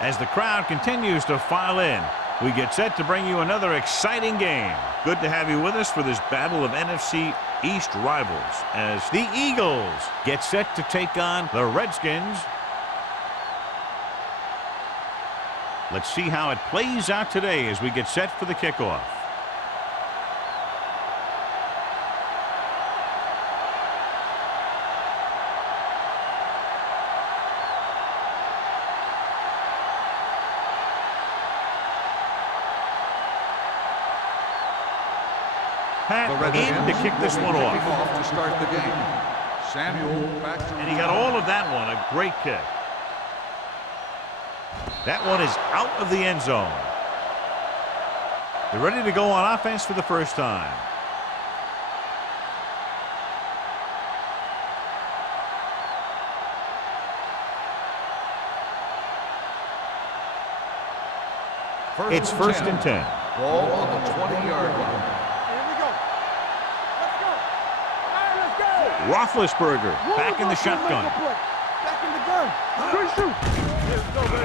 As the crowd continues to file in, we get set to bring you another exciting game. Good to have you with us for this battle of NFC East rivals as the Eagles get set to take on the Redskins. Let's see how it plays out today as we get set for the kickoff. In to kick this one off. To start the game. Samuel back to and he got all of that one. A great kick. That one is out of the end zone. They're ready to go on offense for the first time. It's first and 10. Ball on the 20-yard line. Roethlisberger back in the shotgun. Back in the gun.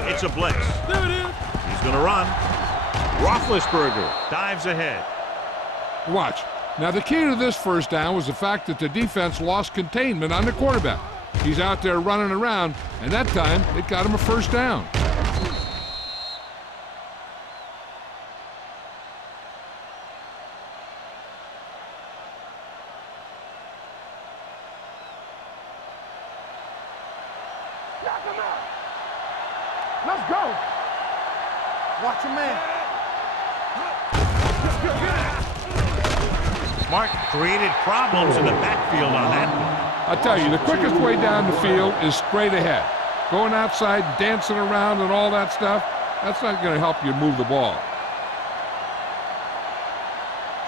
It's a blitz. There it is. He's going to run. Roethlisberger dives ahead. Watch. Now, the key to this first down was the fact that the defense lost containment on the quarterback. He's out there running around, and that time it got him a first down. Let's go. Watch your man. Smart created problems in the backfield on that one. I tell you, the quickest way down the field is straight ahead. Going outside, dancing around and all that stuff, that's not going to help you move the ball.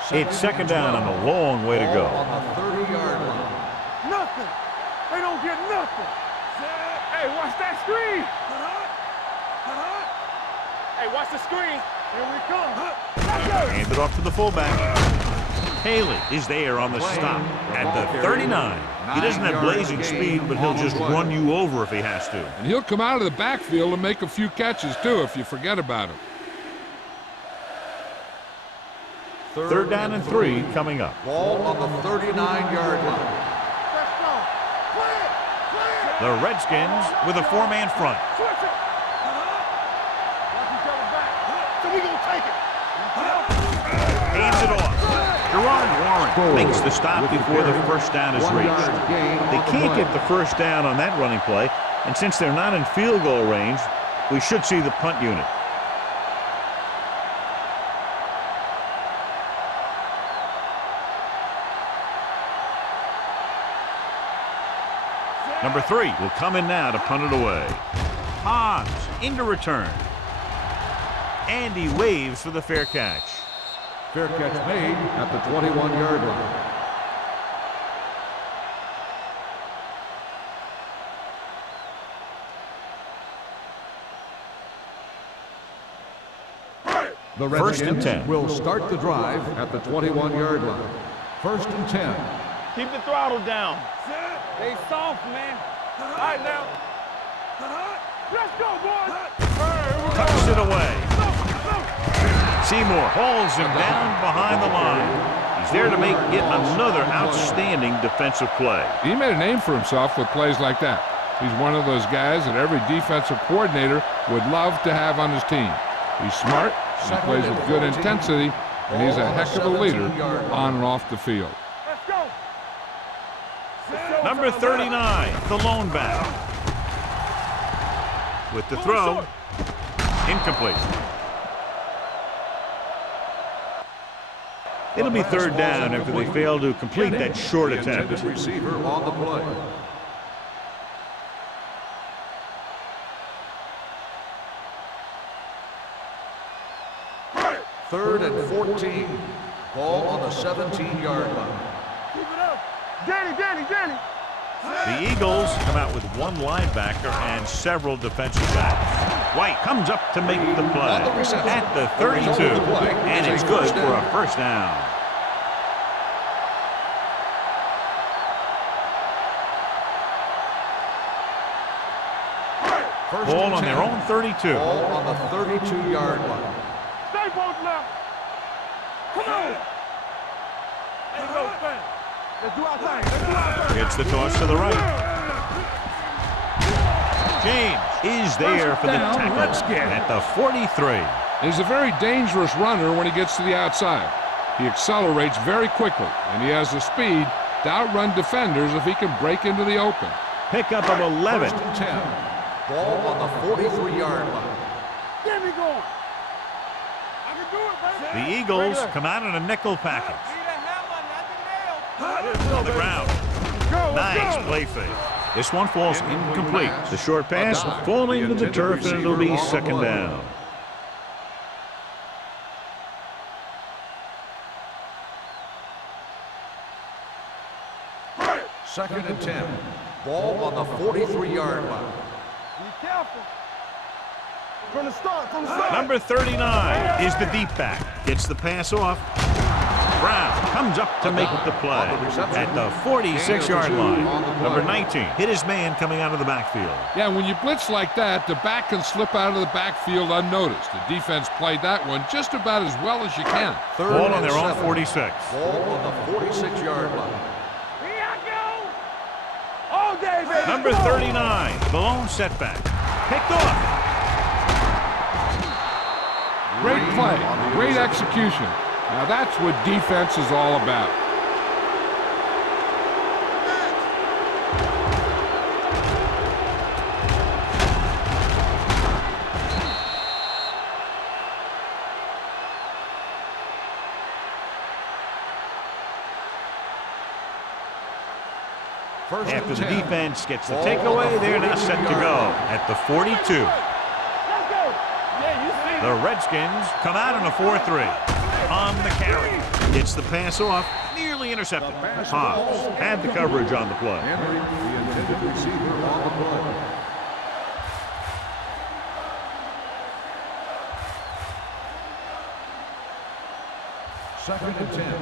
It's second down and a long way to go. On the 30-yard line. Nothing. They don't get nothing. Hey, watch that screen. Hey, watch the screen. Here we come. Hand it off to the fullback. Haley is there on the stop at the 39. He doesn't have blazing speed, but he'll just run you over if he has to. And he'll come out of the backfield and make a few catches, too, if you forget about him. Third down and 3 coming up. Ball on the 39-yard line. Let's go. Clear. The Redskins with a 4-man front. Switch it. Watch each other back. So we gonna take it. Hands it off. Gerard Warren makes the stop before the first down is reached. They can't get the first down on that running play, and since they're not in field goal range, we should see the punt unit. Number 3 will come in now to punt it away. Hobbs into return. And he waves for the fair catch. Fair catch made at the 21-yard line. The First and Redskins 10. will start the drive at the 21-yard line. First and 10. Keep the throttle down. Stay soft, man. All right, now. Let's go, boys. Tucks it away. Seymour hauls him down behind the line. He's there to make yet another outstanding defensive play. He made a name for himself with plays like that. He's one of those guys that every defensive coordinator would love to have on his team. He's smart, he plays with good intensity, and he's a heck of a leader on and off the field. Let's go. Number 39, the lone back. With the throw, incomplete. It'll be third down after they fail to complete that short attempt. Receiver on the play. Third and 14. Ball on the 17-yard line. Keep it up. Danny. The Eagles come out with one linebacker and several defensive backs. White comes up to make the play at the 32, and it's good for a first down. Ball on their own 32. Ball on the 32-yard line. Stay both left. Come on. Ain't no thing. Let's do our thing. Let's do our thing. Gets the toss to the right. James is there for the tackle at the 43. He's a very dangerous runner when he gets to the outside. He accelerates very quickly, and he has the speed to outrun defenders if he can break into the open. Pickup of 11. 1st and 10. Ball on the 43-yard line. Get me going. I can do it, baby. The Eagles come out in a nickel package. On the ground. Nice play fake. This one falls incomplete. The short pass falling to the turf, and it'll be 2nd down. Second and 10. Ball on the 43-yard line. Be careful. From the start. Number 39 is the deep back. Gets the pass off. Brown comes up to make the play at the 46-yard line. Number 19 hit his man coming out of the backfield. Yeah, when you blitz like that, the back can slip out of the backfield unnoticed. The defense played that one just about as well as you can. Ball on their own 46. Ball on the 46-yard line. Here I go. All day, baby. Number 39, the lone setback. Picked off. Great play, great execution. Now that's what defense is all about. After the defense gets the takeaway, they're now set to go at the 42. Let's go. Yeah, you see. The Redskins come out in a 4-3. On the carry. Gets the pass off. Nearly intercepted. Hobbs had the coverage on the play. Henry, the intended receiver on the play. Second and 10.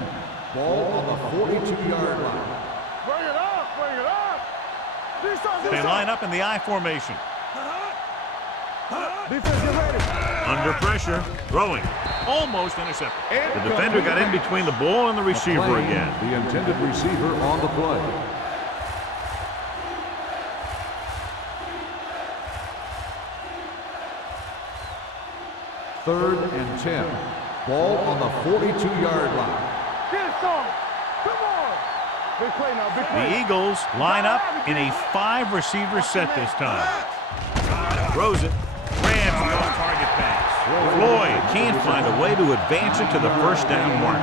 Ball on the 42-yard line. Bring it up. Bring it up. They line up in the I formation. Defense, get ready. Under pressure. Throwing. Almost intercepted. The defender got in between the ball and the receiver again. The intended receiver on the play. Third and 10. Ball on the 42-yard line. Get some. Come on. Big play now. Big play. The Eagles line up in a 5-receiver set this time. Throws it. Rams with a target pass. Floyd can't find a way to advance it to the 1st down marker.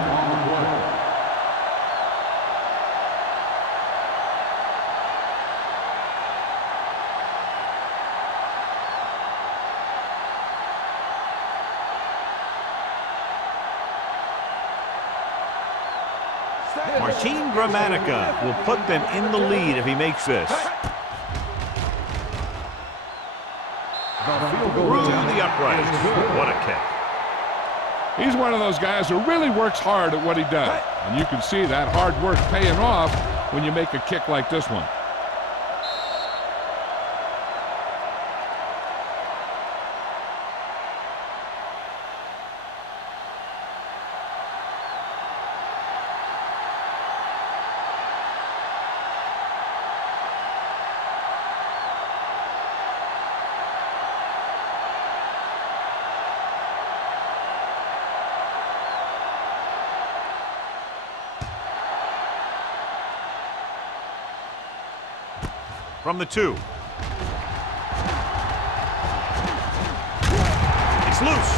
Martin Gramatica will put them in the lead if he makes this. Through the uprights. What a kick. He's one of those guys who really works hard at what he does. And you can see that hard work paying off when you make a kick like this one. From the 2. It's loose.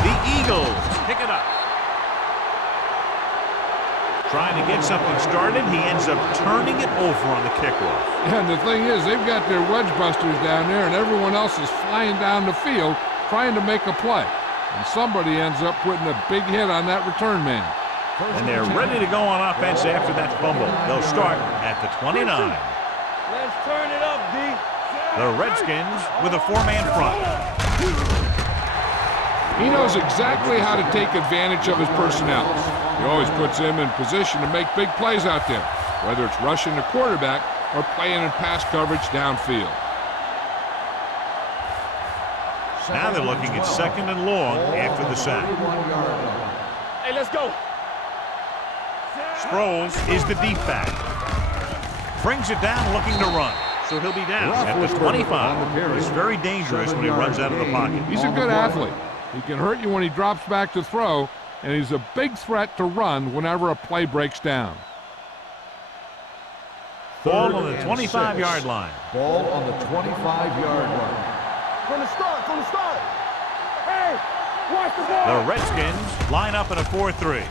The Eagles pick it up. Trying to get something started, he ends up turning it over on the kickoff. And the thing is, they've got their wedge busters down there, and everyone else is flying down the field trying to make a play. And somebody ends up putting a big hit on that return man. And they're ready to go on offense after that fumble. They'll start at the 29. Let's turn it up, D. The Redskins with a 4-man front. He knows exactly how to take advantage of his personnel. He always puts him in position to make big plays out there, whether it's rushing the quarterback or playing in pass coverage downfield. Now they're looking at 2nd and long after the sack. Hey, let's go. Sproles is the deep back. Brings it down looking to run. So he'll be down at the 25. He's very dangerous when he runs out of the pocket. He's a good athlete. He can hurt you when he drops back to throw, and he's a big threat to run whenever a play breaks down. Ball on the 25-yard line. Ball on the 25-yard line. From the start. Hey, watch the ball. The Redskins line up in a 4-3.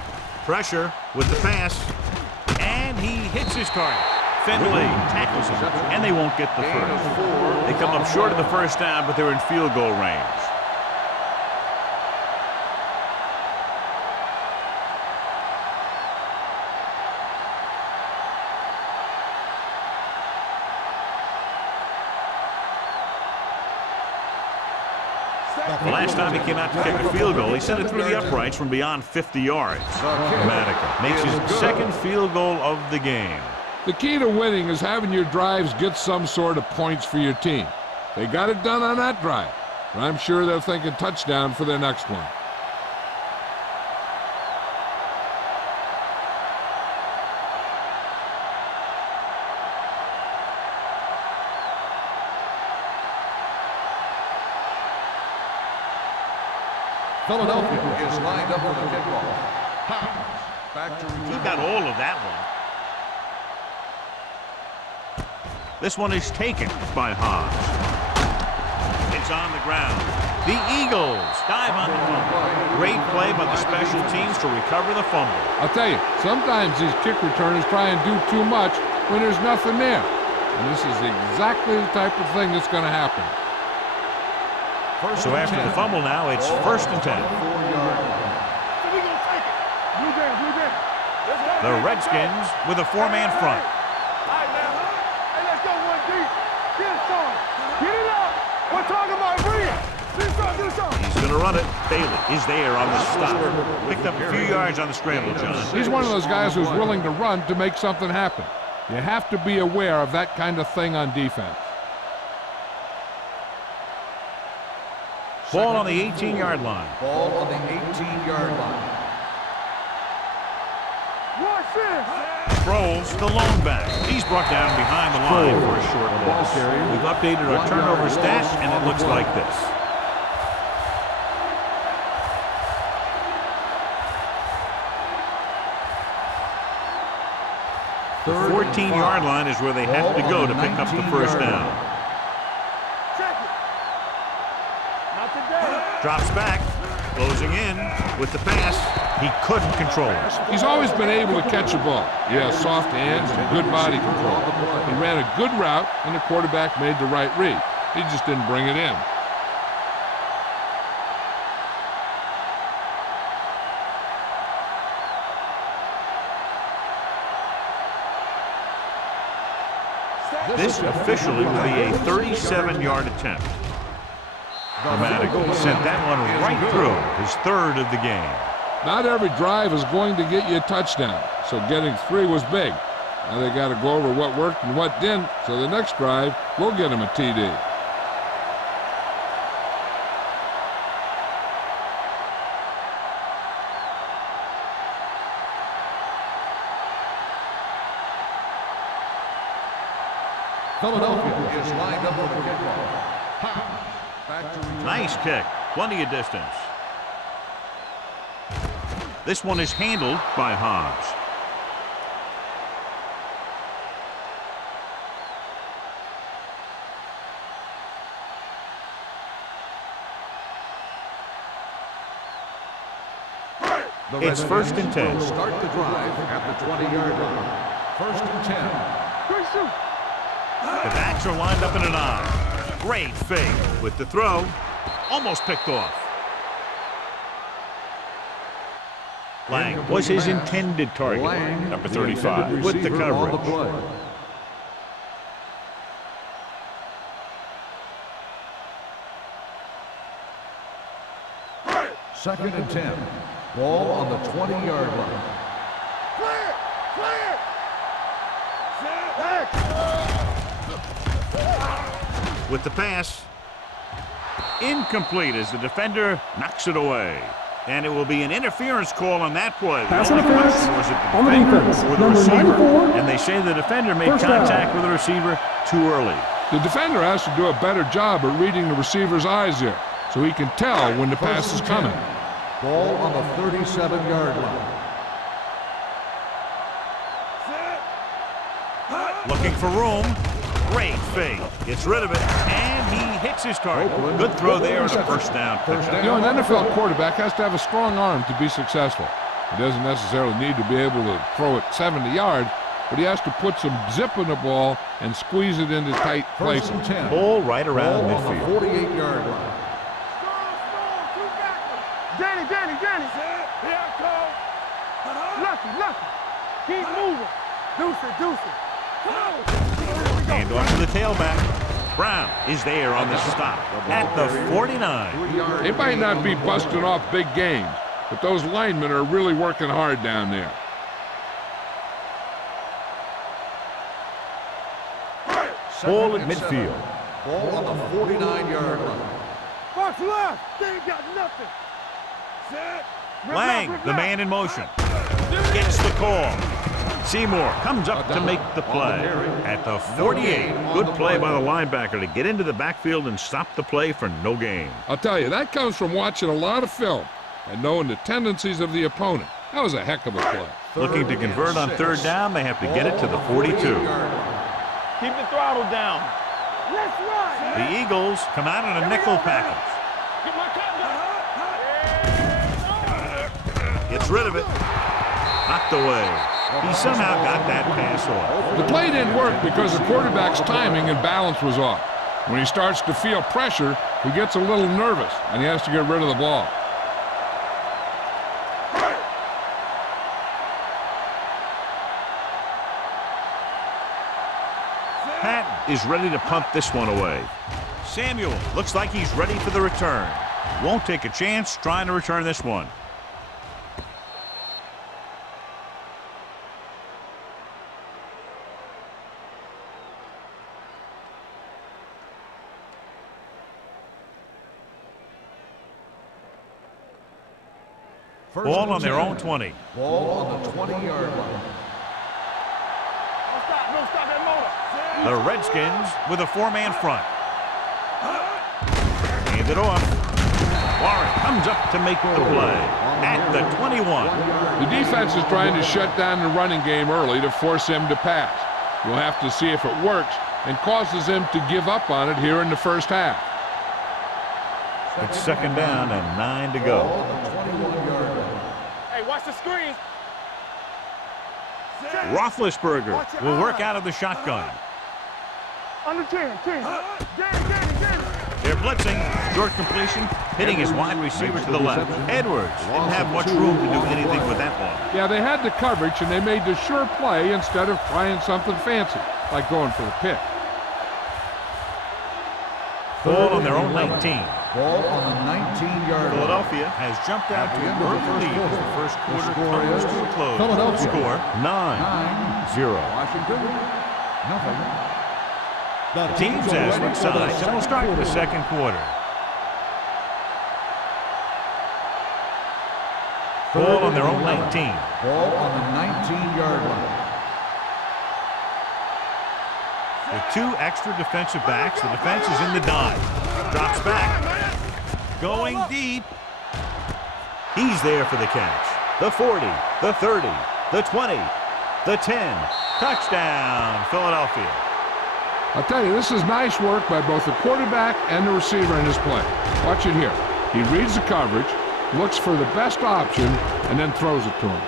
Pressure with the pass, and he hits his target. Finley tackles him, and they won't get the first. They come up short of the first down, but they're in field goal range. The last time he came out to kick a field goal, he sent it through the uprights from beyond 50 yards. Dramatica makes his 2nd field goal of the game. The key to winning is having your drives get some sort of points for your team. They got it done on that drive, but I'm sure they're thinking touchdown for their next one. Philadelphia is lined up for the kickoff. Back to return. He got all of that one. This one is taken by Hobbs. It's on the ground. The Eagles dive on the fumble. Great play by the special teams to recover the fumble. I'll tell you, sometimes these kick returners try and do too much when there's nothing there. And this is exactly the type of thing that's going to happen. So after the fumble now, it's 1st and 10. The Redskins with a 4-man front. All right, now. Hey, let's go one deep. Get it on. Get it up. We're talking about Bria. Do something. He's going to run it. Bailey is there on the stop. Picked up a few yards on the scramble, John. He's one of those guys who's willing to run to make something happen. You have to be aware of that kind of thing on defense. Ball on the 18-yard line. Ball on the 18-yard line. Watch this. Sproles, the lone back. He's brought down behind the line for a short loss. We've updated our turnover stats, and it looks like this. The 14-yard line is where they have to go to pick up the first down. Drops back, closing in with the pass. He couldn't control it. He's always been able to catch a ball. He has soft hands and good body control. He ran a good route, and the quarterback made the right read. He just didn't bring it in. This officially will be a 37-yard attempt. Dramatically sent that one right through, his 3rd of the game. Not every drive is going to get you a touchdown, so getting 3 was big. Now they got to go over what worked and what didn't, so the next drive will get him a TD. Philadelphia is lined up for the kickoff. Nice kick. Plenty of distance. This one is handled by Hobbs. It's 1st and 10. Start the drive at the 20-yard line. 1st and 10. The backs are lined up in an I. Great fake with the throw. Almost picked off. Lang was his intended target. Number 35 with the coverage. 2nd and 10. Ball on the 20-yard line. Clear! Clear! With the pass. Incomplete as the defender knocks it away. And it will be an interference call on that play. Pass interference Was it the on the defender defense. or the Number receiver? 94. And they say the defender made First down. contact with the receiver too early. The defender has to do a better job of reading the receiver's eyes there, so he can tell when the pass is coming. Ball on the 37-yard line. Looking for room. Great fake. Gets rid of it, and he hits his target. Good throw there and a first down pickup. You know, an NFL quarterback has to have a strong arm to be successful. He doesn't necessarily need to be able to throw it 70 yards, but he has to put some zip in the ball and squeeze it into tight places. First and 10. Ball right around Ball on midfield. the 48-yard line. Danny. Here I come. Lucky. Keep moving. Deuce it. Come on. Hand off to the tailback. Brown is there on the stop at the 49. They might not be busting off big games, but those linemen are really working hard down there. Ball at midfield. Ball on the 49-yard line. Box left. They ain't got nothing. Set. Lang, the man in motion, gets the call. Seymour comes up to make the play at the 48. Good play by the linebacker to get into the backfield and stop the play for no gain. I'll tell you, that comes from watching a lot of film and knowing the tendencies of the opponent. That was a heck of a play. Looking to convert on third down, they have to get it to the 42. Keep the throttle down. Let's run. The Eagles come out in a nickel package. Get my cut back. Gets rid of it. Knocked away. He somehow got that pass off. The play didn't work because the quarterback's timing and balance was off. When he starts to feel pressure, he gets a little nervous, and he has to get rid of the ball. Patton is ready to punt this one away. Samuel looks like he's ready for the return. Won't take a chance trying to return this one. Ball on their own 20. Ball on the 20-yard line. Don't stop that motor. The Redskins with a four-man front. Hand it off. Warren comes up to make the play at the 21. The defense is trying to shut down the running game early to force him to pass. We'll have to see if it works and causes him to give up on it here in the first half. It's second down and 9 to go. Ball on the 21-yard line. Hey, watch the screens. Roethlisberger will work out of the shotgun. Under 10. Danny. They're blitzing. Short completion, hitting his wide receiver to the left. Edwards didn't have much room to do anything with that one. Yeah, they had the coverage, and they made the sure play instead of trying something fancy, like going for the pick. Ball on their own 19. Ball on the 19-yard line. Philadelphia has jumped out to an early lead as the first quarter comes to a close. Philadelphia. Score 9-0. Washington, nothing. The teams as switch sides, and we'll start the second quarter. Ball on their own 19. Ball on the 19-yard line. With two extra defensive backs, the defense is in the dive. Drops back. Going deep. He's there for the catch. The 40, the 30, the 20, the 10. Touchdown, Philadelphia. I'll tell you, this is nice work by both the quarterback and the receiver in his play. Watch it here. He reads the coverage, looks for the best option, and then throws it to him.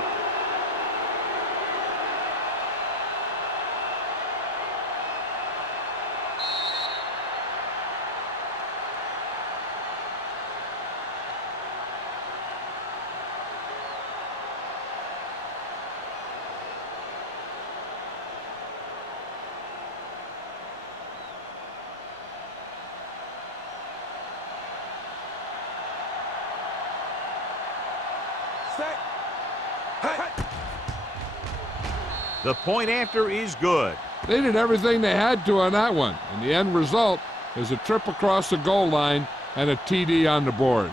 The point after is good. They did everything they had to on that one, and the end result is a trip across the goal line and a TD on the board.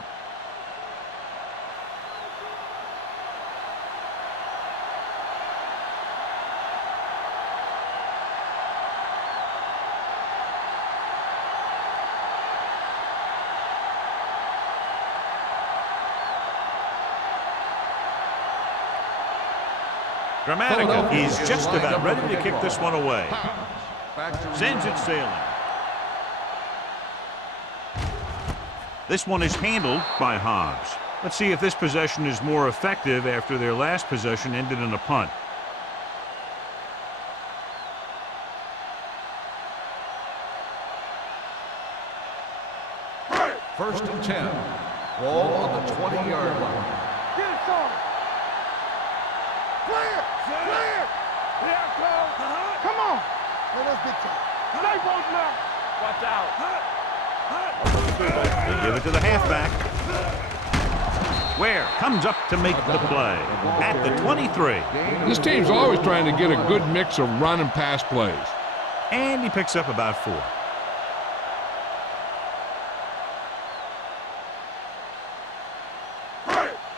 Dramatica is just about ready to kick this one away. Sends it sailing. This one is handled by Hobbs. Let's see if this possession is more effective after their last possession ended in a punt. First and 10. Ball on the 20-yard line. Get it, son. Clear! Clear! Yeah, Cole. Come on. Let us big time. Stay both now. Watch out. They give it to the halfback. Ware comes up to make the play at the 23. This team's always trying to get a good mix of run and pass plays. And he picks up about 4.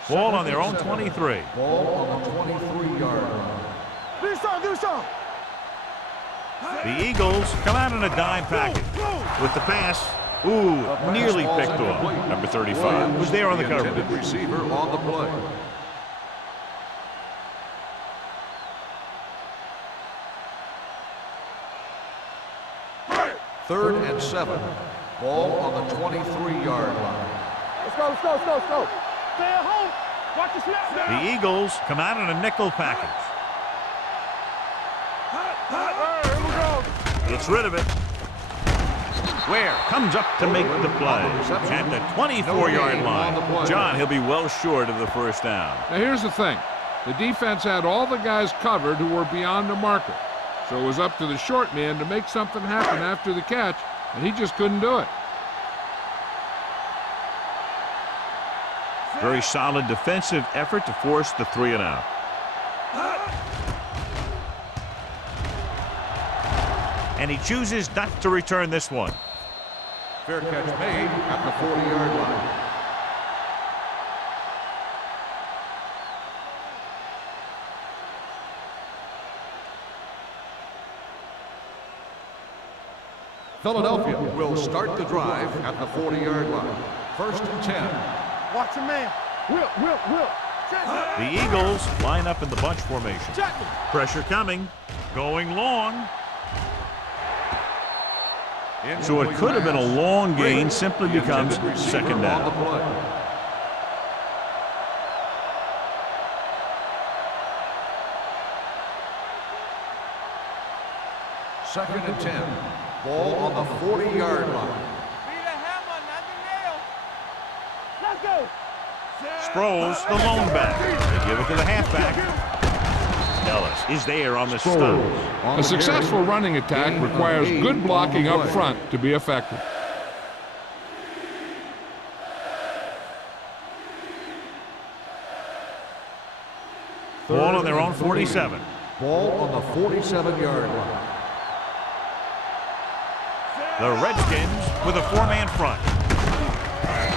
Ball on their own 23. Ball on the 23-yard line. Do some. The Eagles come out in a dime package with the pass. Ooh, nearly picked off. Number 35 was there on the coverage. Intended receiver on the play. Third and 7. Ball on the 23-yard line. Let's go. Stay at home. Watch the snap down. The Eagles come out in a nickel package. Here we go. Gets rid of it. Ware comes up to make the play at the 24-yard line. John, he'll be well short of the first down. Now here's the thing. The defense had all the guys covered who were beyond the marker. So it was up to the short man to make something happen after the catch, and he just couldn't do it. Very solid defensive effort to force the 3 and out. And he chooses not to return this one. Fair catch made at the 40-yard line. Philadelphia will start the drive at the 40-yard line. First and 10. Watch your man. Will. The Eagles line up in the bunch formation. Pressure coming. Going long. So it could have been a long gain, simply becomes second down. Second and 10. Ball on the 40-yard line. Be the hammer, not the nail. Let's go. Sproles, the lone back. They give it to the halfback. Ellis is there on the stop. A successful running attack requires good blocking up front to be effective. Ball on their own 47. Ball on the 47-yard line. The Redskins with a 4-man front.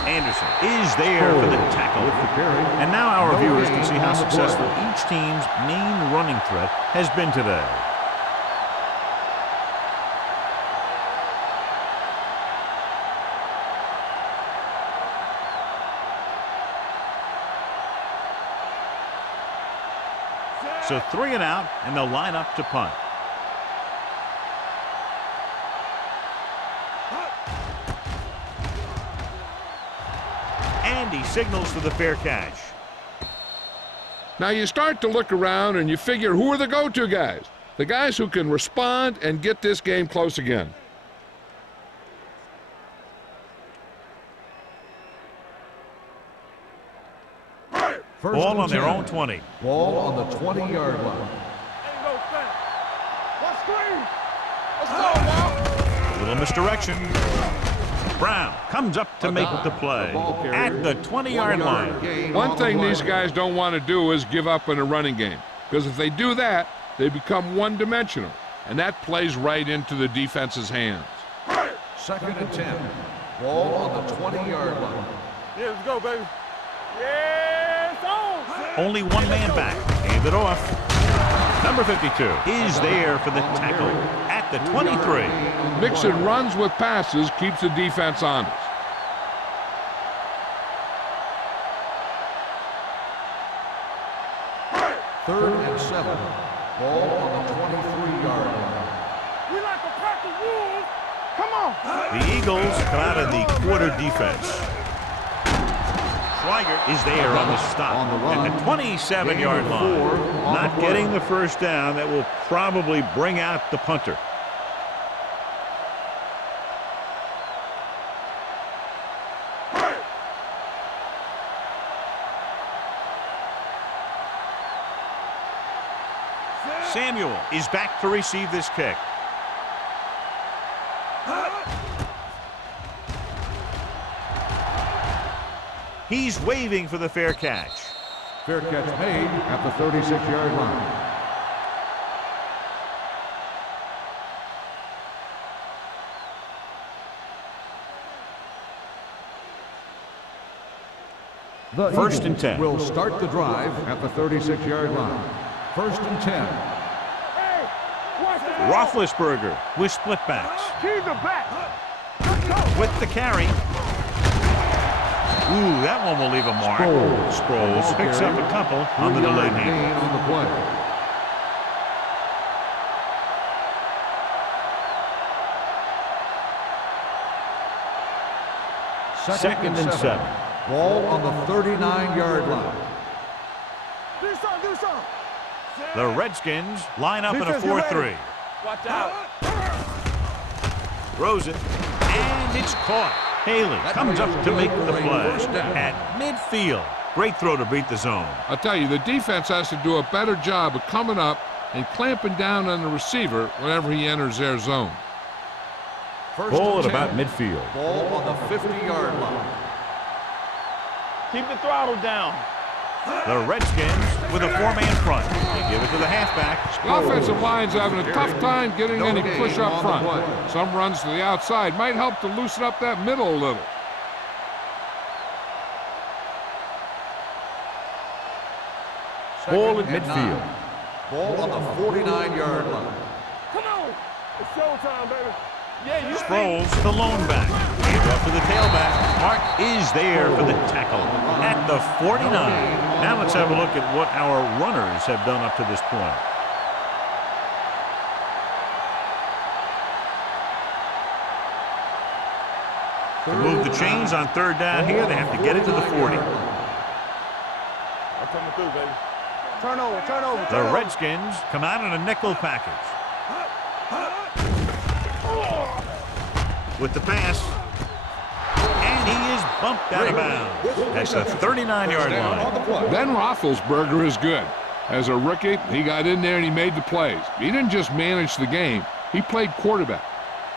Anderson is there for the tackle. And now our viewers can see how successful each team's main running threat has been today. So 3 and out, and they'll line up to punt. And he signals for the fair catch. Now you start to look around and you figure, who are the go-to guys? The guys who can respond and get this game close again. Ball on their own 20. Ball on the 20-yard line. Ain't no thing. Let's screen. Let's go now. A little misdirection. Brown comes up to make the play at the 20-yard line. One thing these guys don't want to do is give up in a running game, because if they do that, they become one-dimensional, and that plays right into the defense's hands. Second and 10. Ball on the 20-yard line. Yeah, let's go, baby. Yeah, it's on. Only one man back. Hand it off. Number 52 is there for the tackle at the 23. Mixing runs with passes keeps the defense honest. Third and 7. Ball on the 23-yard line. We like a pack of wolves. Come on. The Eagles come out in the quarter defense. Schweiger is there on the stop at the 27-yard line. Not getting the first down. That will probably bring out the punter. Samuel is back to receive this kick. He's waving for the fair catch. Fair catch made at the 36-yard line. The First Eagles and 10. will start the drive at the 36-yard line. First and 10. Roethlisberger with split backs. He's the back. Let's go. With the carry. Ooh, that one will leave a mark. Sproles picks up a couple on the delayed game. On the play. Second and 7. Ball on the 39-yard line. Do something. The Redskins line up in a Defense, you 4-3. Watch out. Throws it, and it's caught. Haley comes up to make the play at midfield. Great throw to beat the zone. I'll tell you, the defense has to do a better job of coming up and clamping down on the receiver whenever he enters their zone. Ball at about midfield. Ball on the 50-yard line. Keep the throttle down. The Redskins with a 4-man front. They give it to the halfback. The offensive line's having a tough time getting any push up front. Some runs to the outside might help to loosen up that middle a little. Ball at midfield. Ball on the 49-yard line. Come on. It's showtime, baby. Yeah, you Sproles, the lone back. Hand off to the tailback. Mark is there for the tackle at the 49. Now let's have a look at what our runners have done up to this point. To move the chains on third down here, they have to get it to the 40. I'm coming through, baby. Turn over. The Redskins come out in a nickel package. With the pass. And he is bumped out of bounds. That's the 39-yard line. Ben Roethlisberger is good. As a rookie, he got in there and he made the plays. He didn't just manage the game. He played quarterback.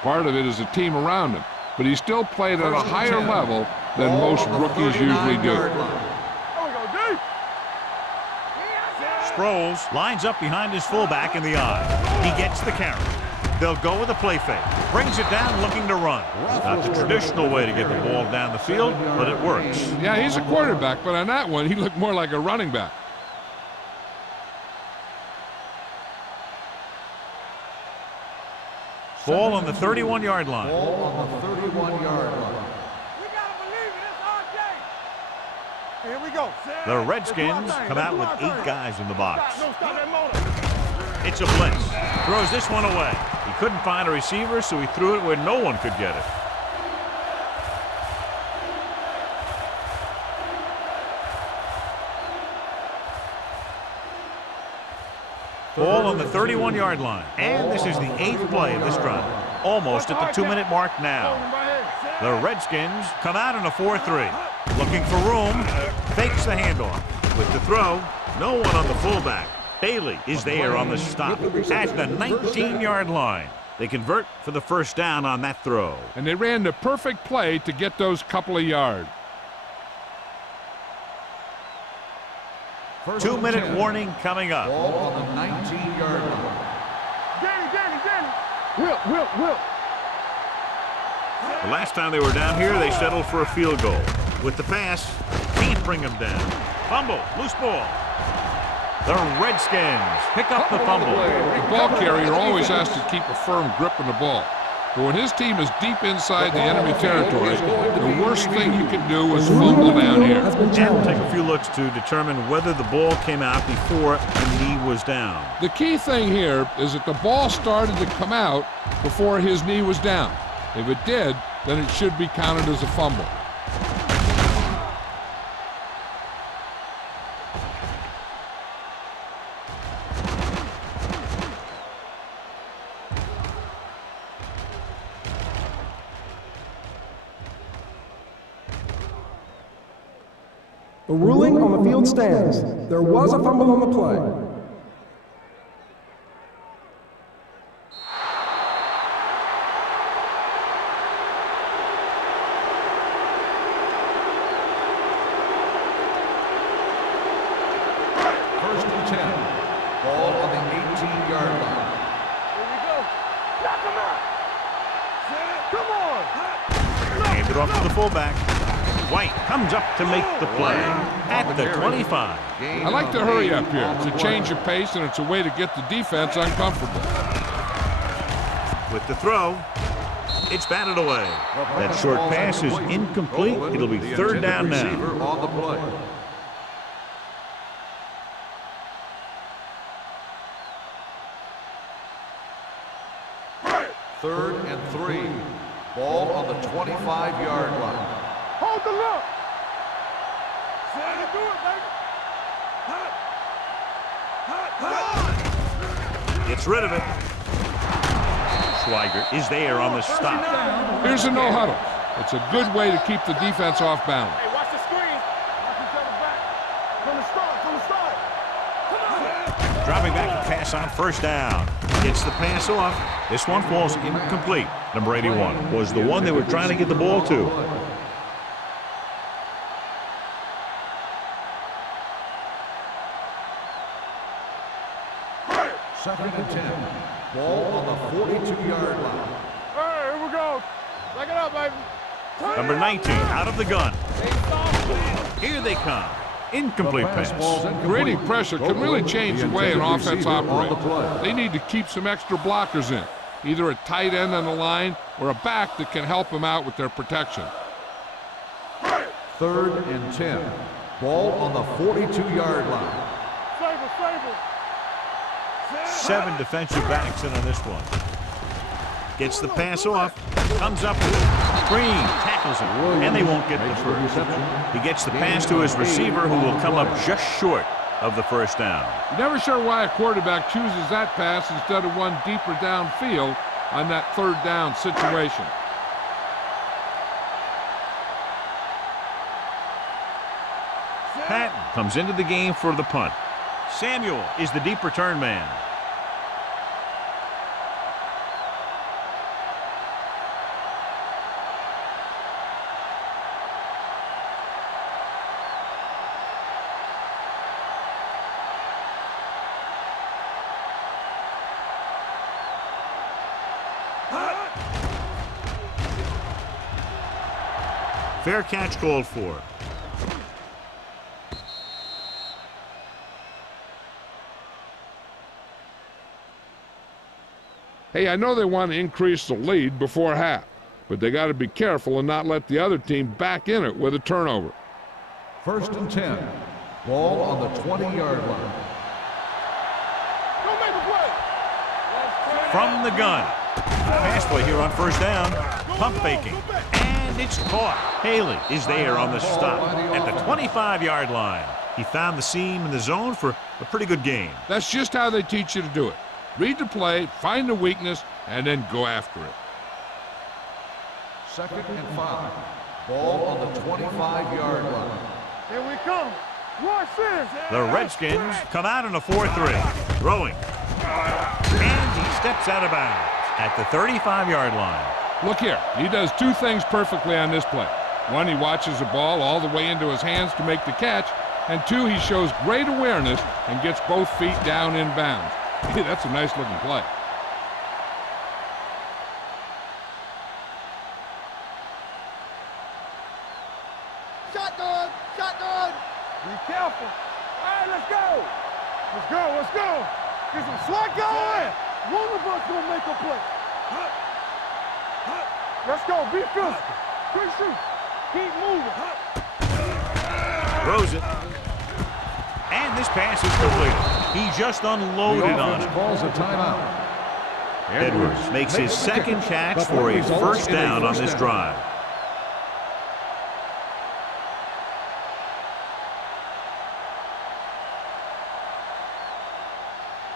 Part of it is the team around him. But he still played at a higher level than most rookies usually do. Sproles lines up behind his fullback in the eye. He gets the carry. They'll go with a play fake. Brings it down looking to run. Not the traditional way to get the ball down the field, but it works. Yeah, he's a quarterback, but on that one, he looked more like a running back. Ball on the 31-yard line. Ball on the 31-yard line. We gotta believe it. It's RJ. Here we go. The Redskins come out with 8 guys in the box. No, stop that motor. It's a blitz. Throws this one away. He couldn't find a receiver, so he threw it where no one could get it. Ball on the 31-yard line. And this is the 8th play of this drive. Almost at the 2-minute mark now. The Redskins come out in a 4-3. Looking for room. Fakes the handoff. With the throw, no one on the fullback. Bailey is there on the stop at the 19-yard line. They convert for the first down on that throw. And they ran the perfect play to get those couple of yards. 2-minute warning coming up. Ball on the 19-yard line. Danny. Will. The last time they were down here, they settled for a field goal. With the pass, can't bring them down. Fumble, loose ball. The Redskins pick up the fumble. The ball carrier always has to keep a firm grip on the ball. But when his team is deep inside the enemy territory, the worst thing you can do is fumble down here. And take a few looks to determine whether the ball came out before the knee was down. The key thing here is that the ball started to come out before his knee was down. If it did, then it should be counted as a fumble. The ruling on the field stands. There was a fumble on the play. First and 10. Ball on the 18-yard line. Here we go. Knock him out. Come on. Hand it off to the fullback. White comes up to make the play at the 25. I like to hurry up here. It's a change of pace, and it's a way to get the defense uncomfortable. With the throw, it's batted away. That short pass is incomplete. It'll be third down now. On the play. Third and 3. Ball on the 25-yard line. Hold the look. Do it, baby. Gets rid of it. Schweiger is there on the stop. Here's a no huddle. It's a good way to keep the defense off balance. Hey, watch the screen. Watch each other back. From the start. Come on. Dropping back to pass on first down. Gets the pass off. This one falls incomplete. Number 81 was the one they were trying to get the ball to. Second and 10. Ball on the 42-yard line. Hey, here we go. Back it up, baby. Number 19 out of the gun. Here they come. Incomplete pass. Creating pressure can really change the way an offense operates. They need to keep some extra blockers in, either a tight end on the line or a back that can help them out with their protection. Third and 10. Ball on the 42-yard line. 7 defensive backs in on this one. Gets the pass off. Comes up with it. Green tackles him, and they won't get the first. He gets the pass to his receiver, who will come up just short of the first down. You're never sure why a quarterback chooses that pass instead of one deeper downfield on that third down situation. Patton comes into the game for the punt. Samuel is the deep return man. Fair catch called for. Hey, I know they want to increase the lead before half, but they got to be careful and not let the other team back in it with a turnover. First and 10. Ball on the 20-yard line. Don't make a play. From the gun. Pass play here on first down. Pump faking. And it's caught. Haley is there on the stop at the 25-yard line. He found the seam in the zone for a pretty good game. That's just how they teach you to do it. Read the play, find the weakness, and then go after it. Second and 5. Ball on the 25-yard line. Here we come. Watch this. The Redskins come out in a 4-3. Throwing. And he steps out of bounds at the 35-yard line. Look here, he does two things perfectly on this play. One, he watches the ball all the way into his hands to make the catch, and two, he shows great awareness and gets both feet down in bounds. Hey, that's a nice looking play. Shotgun! Shotgun! Be careful. All right, let's go. Let's go, let's go. Get some swat going. One of us gonna make a play. Let's go, be physical. Quick shoot. Keep moving. Throws it. And this pass is completed. He just unloaded on it. Calls a timeout. Edwards makes his second catch for a first down on this drive.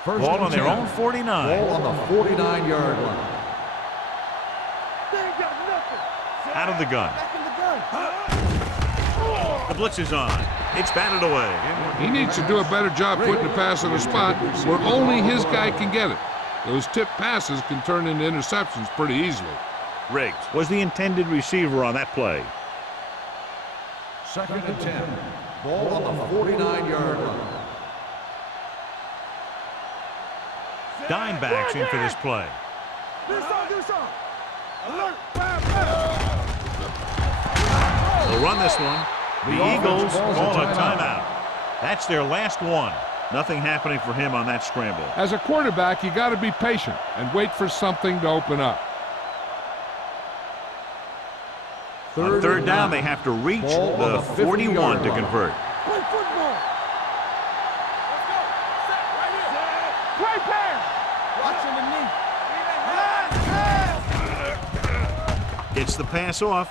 Ball on their own 49. Ball on the 49-yard line. They ain't got nothing. Out of the gun. Back in the gun. The blitz is on. It's batted away. He needs to do a better job putting the pass in a spot where only his guy can get it. Those tip passes can turn into interceptions pretty easily. Riggs was the intended receiver on that play. 2nd and 10. Ball on the 49-yard line. Dime backs in for this play. Do some. Alert. They'll run this one. The Eagles call a timeout. That's their last one. Nothing happening for him on that scramble. As a quarterback, you got to be patient and wait for something to open up. On third down, they have to reach the 41 to convert. Play football. Let's go. Set right here. Play pass. Watching the knee. Gets the pass off.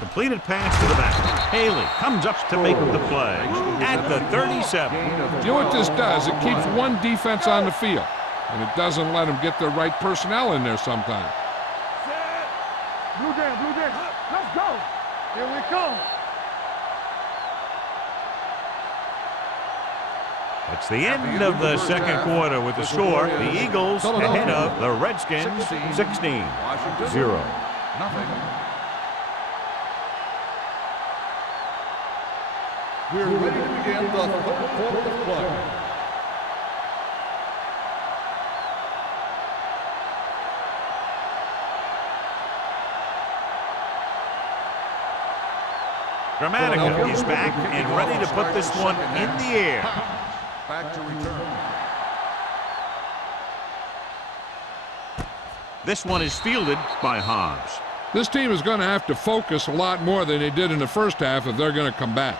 Completed pass to the back. Haley comes up to make the play at the 37. You know what this does? It keeps one defense on the field, and it doesn't let them get the right personnel in there sometimes. Blue down. Let's go. Here we come. It's the end of the second quarter with the score. The Eagles ahead of the Redskins 16-0. Nothing. We're ready to begin the third quarter of play. Gramatica is back and ready to put this one in the air. Back to return. This one is fielded by Hobbs. This team is going to have to focus a lot more than they did in the first half if they're going to come back.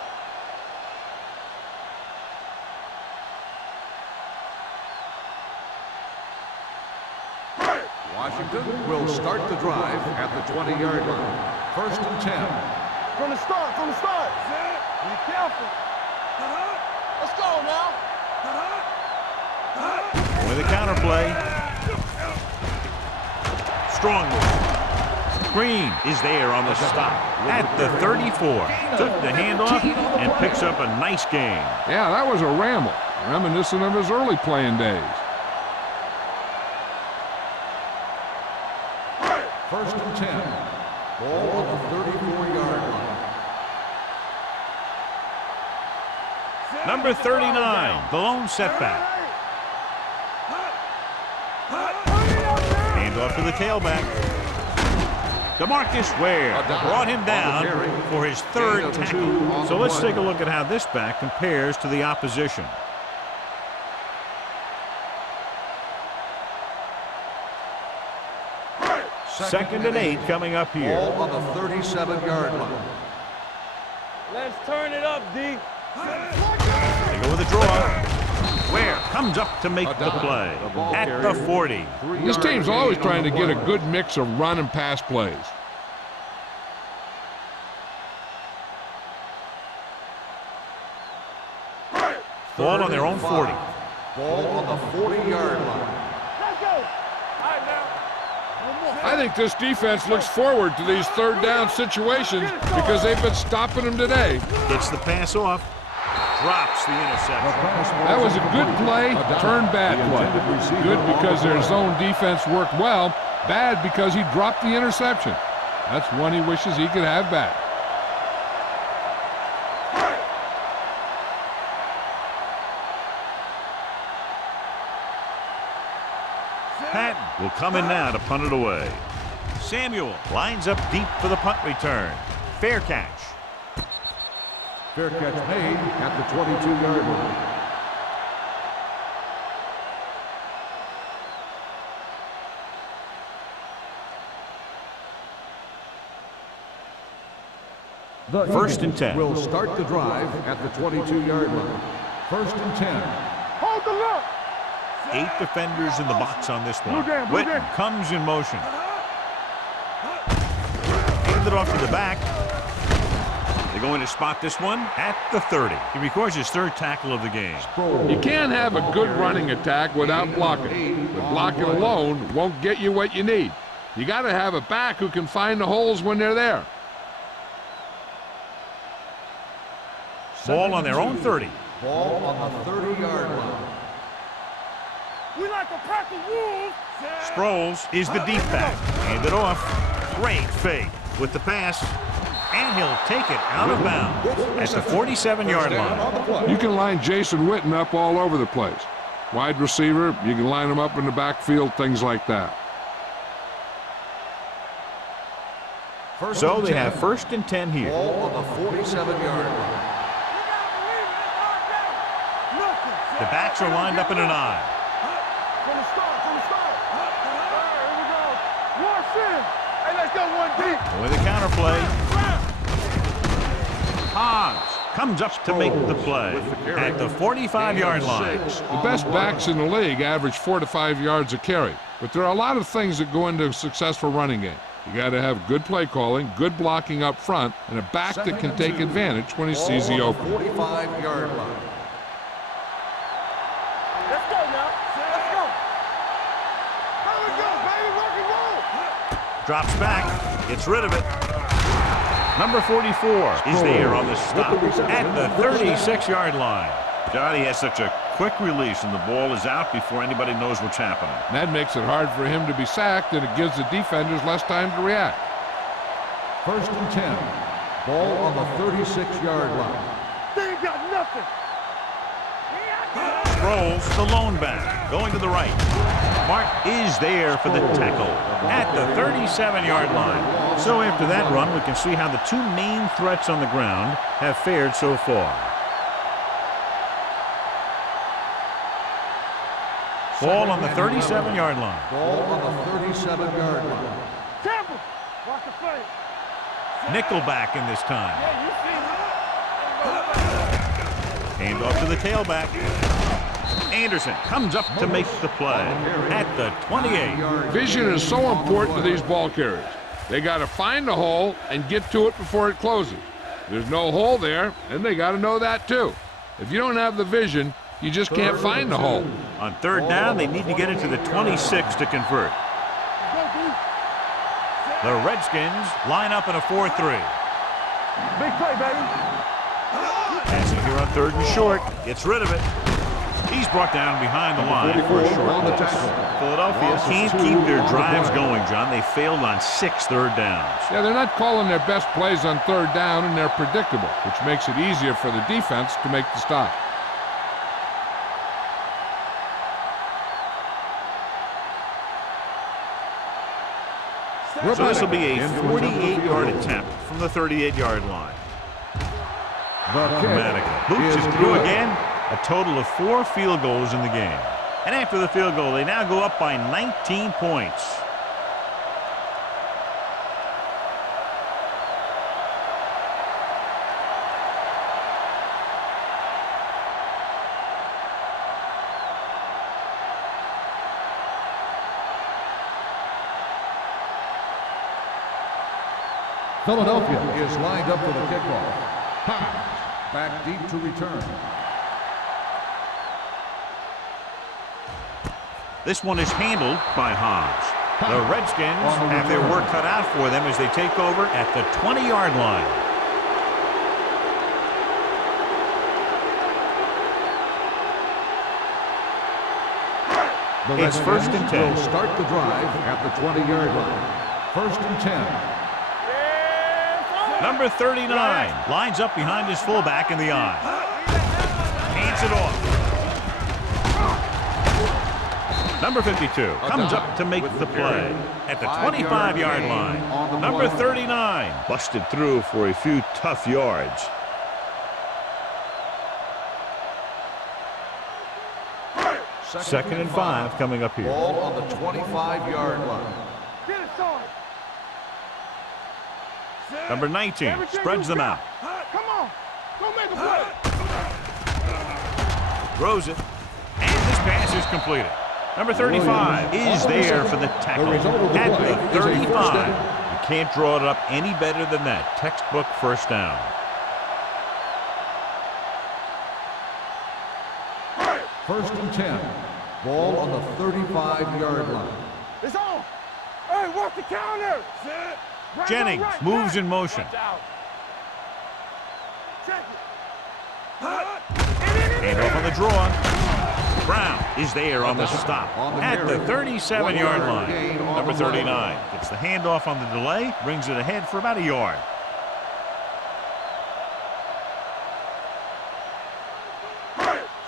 Washington will start the drive at the 20-yard line. 1st and 10. From the start. Be careful. Let's go now. With a counter play. Strong move. Green is there on the stop at the 34. Took the handoff and picks up a nice gain. Yeah, that was a ramble, reminiscent of his early playing days. 1st and 10. Ball on the 34-yard line. Number 39, the lone setback. Handoff to the tailback. DeMarcus Ware brought him down for his third tackle. So let's take a look at how this back compares to the opposition. Second and 8 coming up here. Ball on the 37-yard line. Let's turn it up, D. They go with a draw. Ware comes up to make the play at the 40. This team's always trying to get a good mix of run and pass plays. Ball on their own 40. Ball on the 40-yard line. Let's go. All right, now. One more. I think this defense looks forward to these third down situations because they've been stopping them today. Gets the pass off. Drops the interception. That was a good play, turned bad play. Good because their zone defense worked well, bad because he dropped the interception. That's one he wishes he could have back. Patton will come in now to punt it away. Samuel lines up deep for the punt return. Fair catch. Fair catch made at the 22-yard line. The First and 10. Will start the drive at the 22-yard line. First and 10. Hold the look. 8 defenders in the box on this one. Blue down, blue Witten down. comes in motion. Hand it off to the back. They're going to spot this one at the 30. He records his 3rd tackle of the game. You can't have a good running attack without blocking. But blocking alone won't get you what you need. You got to have a back who can find the holes when they're there. Ball on their own 30. Ball on the 30-yard line. We like a pack of wolves. Sproles is the deep back. Hand it off. Great fake with the pass. And he'll take it out of bounds at the 47-yard line. You can line Jason Witten up all over the place. Wide receiver, you can line him up in the backfield, things like that. So they have first and 10 here. Ball on the 47-yard line. The backs are lined up in an I. From the start, from the start. Here we go. Wash in. Hey, let's go one deep. With a counterplay. Hans comes up to make the play at the 45-yard line. The best backs in the league average 4 to 5 yards a carry. But there are a lot of things that go into a successful running game. You got to have good play calling, good blocking up front, and a back that can take advantage when he sees the opening. 45-yard line. Let's go now. Let's go. Here we go, baby. Rock and roll. Drops back, gets rid of it. Number 44 is there on the stop at the 36-yard line. Johnny has such a quick release, and the ball is out before anybody knows what's happening. That makes it hard for him to be sacked, and it gives the defenders less time to react. First and 10. Ball on the 36-yard line. They ain't got nothing. Sproles, the lone back, going to the right. Mark is there for the tackle at the 37-yard line. So after that run, we can see how the 2 main threats on the ground have fared so far. Ball on the 37-yard line. Ball on the 37-yard line. Campbell. Watch the play. Nickelback in this time. Yeah, you see. Hand off to the tailback. Anderson comes up to make the play at the 28. Vision is so important to these ball carriers. They got to find the hole and get to it before it closes. There's no hole there, and they got to know that too. If you don't have the vision, you just can't find the hole. On 3rd down, they need to get it to the 26 to convert. The Redskins line up in a 4-3. Big play, baby. Passing here on 3rd and short. Gets rid of it. He's brought down behind the line for a short loss. Philadelphia can't keep their drives going, John. They failed on 6 third downs. Yeah, they're not calling their best plays on 3rd down, and they're predictable, which makes it easier for the defense to make the stop. So this will be a 48-yard attempt from the 38-yard line. Dramatic. Boots is through again. A total of 4 field goals in the game. And after the field goal, they now go up by 19 points. Philadelphia is lined up for the kickoff. Hines back deep to return. This one is handled by Hans. The Redskins have their work cut out for them as they take over at the 20-yard line. It's first and 10. Will start the drive at the 20-yard line. First and 10. Number 39 lines up behind his fullback in the I. Hands it off. Number 52 comes up to make the play at the 25-yard line. Number 39 busted through for a few tough yards. Second and 5 coming up here. Ball on the 25-yard line. Get it, son. Number 19 Everything spreads you them got. out. Come on. Go make a play. Throws it. And this pass is completed. Number 35 is there for the tackle at the 35. You can't draw it up any better than that. Textbook first down. First and 10. Ball on the 35-yard line. It's on. Hey, watch the counter. Right, Jennings right, moves right. in motion. Watch out. Check it. Hand off on the draw. Brown is there on the stop at the 37-yard line. Number 39 gets the handoff on the delay, brings it ahead for about a yard.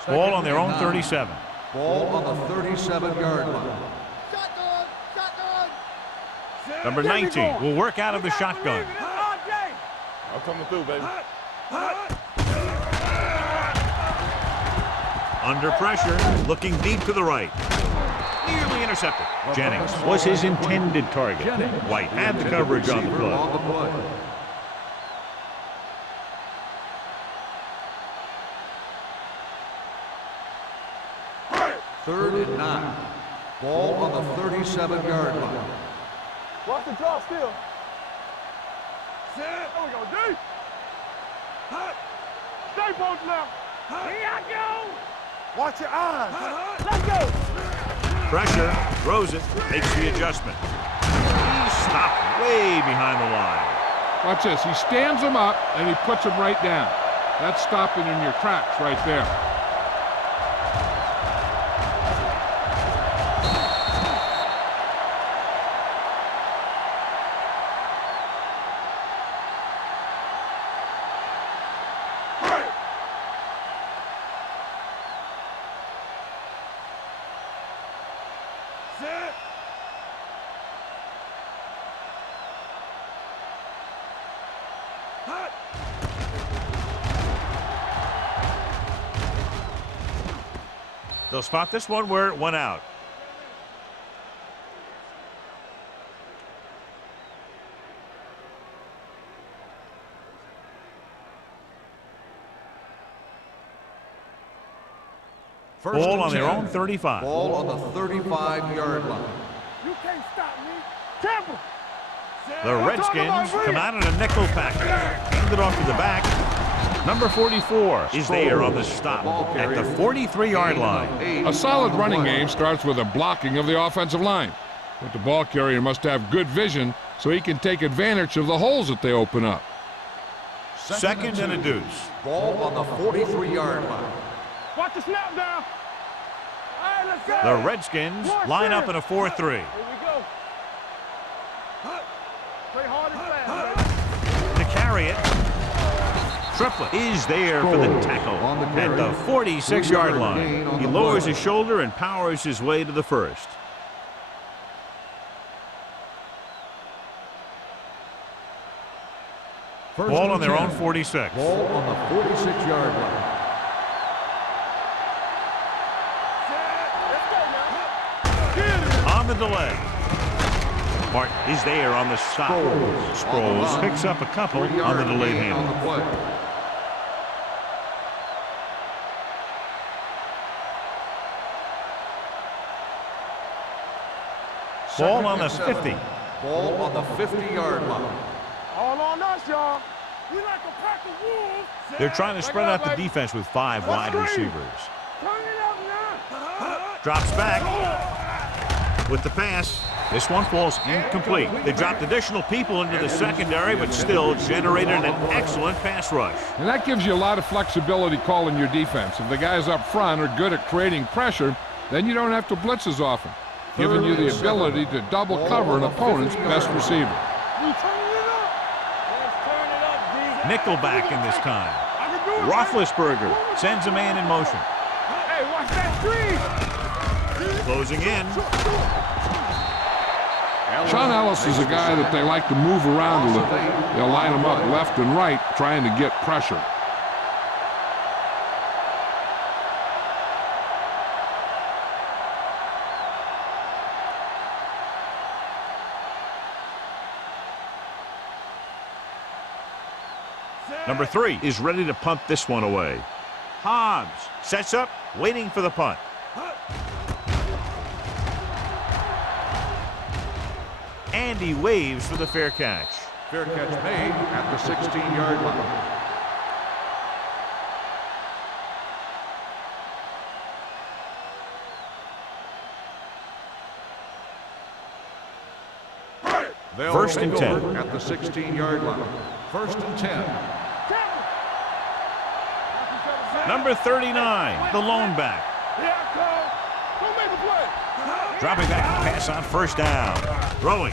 Ball on their own 37. Ball on the 37-yard line. Shotgun. Shotgun. Number 19 will work out of the shotgun. I'm coming through, baby. Under pressure, looking deep to the right. Nearly intercepted. Jennings was his intended target. White had the coverage on the play. Third and 9. Ball on the 37-yard line. Watch the draw still. There we go, D. Stay both now. Here I go. Watch your eyes. Let's go. Pressure, throws it, makes the adjustment. He's stopped way behind the line. Watch this. He stands him up, and he puts him right down. That's stopping in your tracks right there. They'll spot this one where it went out. First Ball and on their 10. own 35. Ball on the 35-yard line. You can't stop me. Tampa. The Redskins come out in a nickel package. Hand it off to the back. Number 44 is there on the stop at the 43-yard line. A solid running game starts with a blocking of the offensive line. But the ball carrier must have good vision so he can take advantage of the holes that they open up. Second and a deuce. Ball on the 43-yard line. Watch the snap down. All right, let's go. The Redskins line up in a 4-3. Here we go. Play hard and fast, baby. To carry it. Triplett is there for the tackle at the 46-yard line. He lowers his shoulder and powers his way to the first. Ball on their own 46. Ball on the 46-yard line. On the delay. Martin is there on the stop. Sproles picks up a couple on the delayed handle. Ball on the 50. Ball on the 50-yard line. All on us, y'all. We like a pack of wolves. They're trying to spread out the defense with 5 wide receivers. Turn it up now. Drops back with the pass. This one falls incomplete. They dropped additional people into the secondary, but still generated an excellent pass rush. And that gives you a lot of flexibility calling your defense. If the guys up front are good at creating pressure, then you don't have to blitz as often, giving you the ability to double cover an opponent's best receiver. We turn it up. Let's turn it up, D. Nickelback in this time. I can do it. Roethlisberger sends a man in motion. Hey, watch that screen. Closing in. Sean Ellis is a guy that they like to move around a little. They'll line him up left and right, trying to get pressure. Number 3 is ready to punt this one away. Hobbs sets up, waiting for the punt. And he waves for the fair catch. Fair catch made at the 16-yard line. First and 10. At the 16-yard line. First and 10. Number 39, the lone back. Don't make a play. Dropping back to pass on first down. Throwing.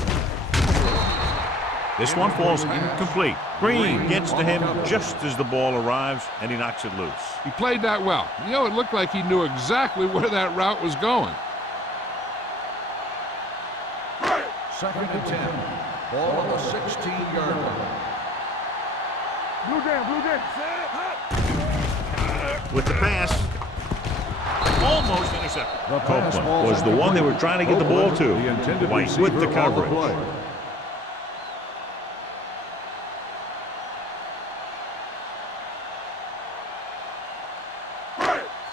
This one falls incomplete. Green gets to him just as the ball arrives, and he knocks it loose. He played that well. You know, it looked like he knew exactly where that route was going. Second and 10. Ball on the 16-yard line. Blue jam. With the pass, almost intercepted. The pass Copeland was the one they were trying to get the ball to. The intended White receiver with the on coverage. play.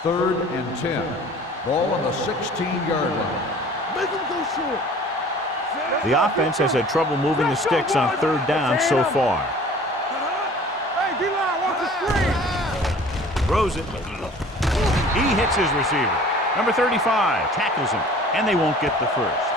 Third and 10. Ball on the 16-yard line. Make him go short. The offense has had trouble moving the sticks on third down so far. Hey, D-line, watch the screen. Throws it. He hits his receiver. Number 35 tackles him, and they won't get the first.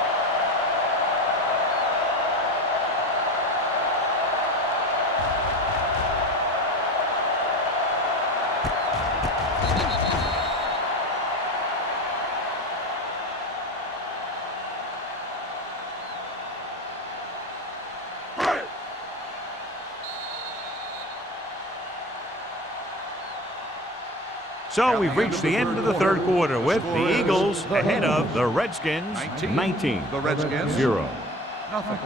So we've reached the end of the third quarter with the Eagles ahead of the Redskins 19. The Redskins 0. nothing.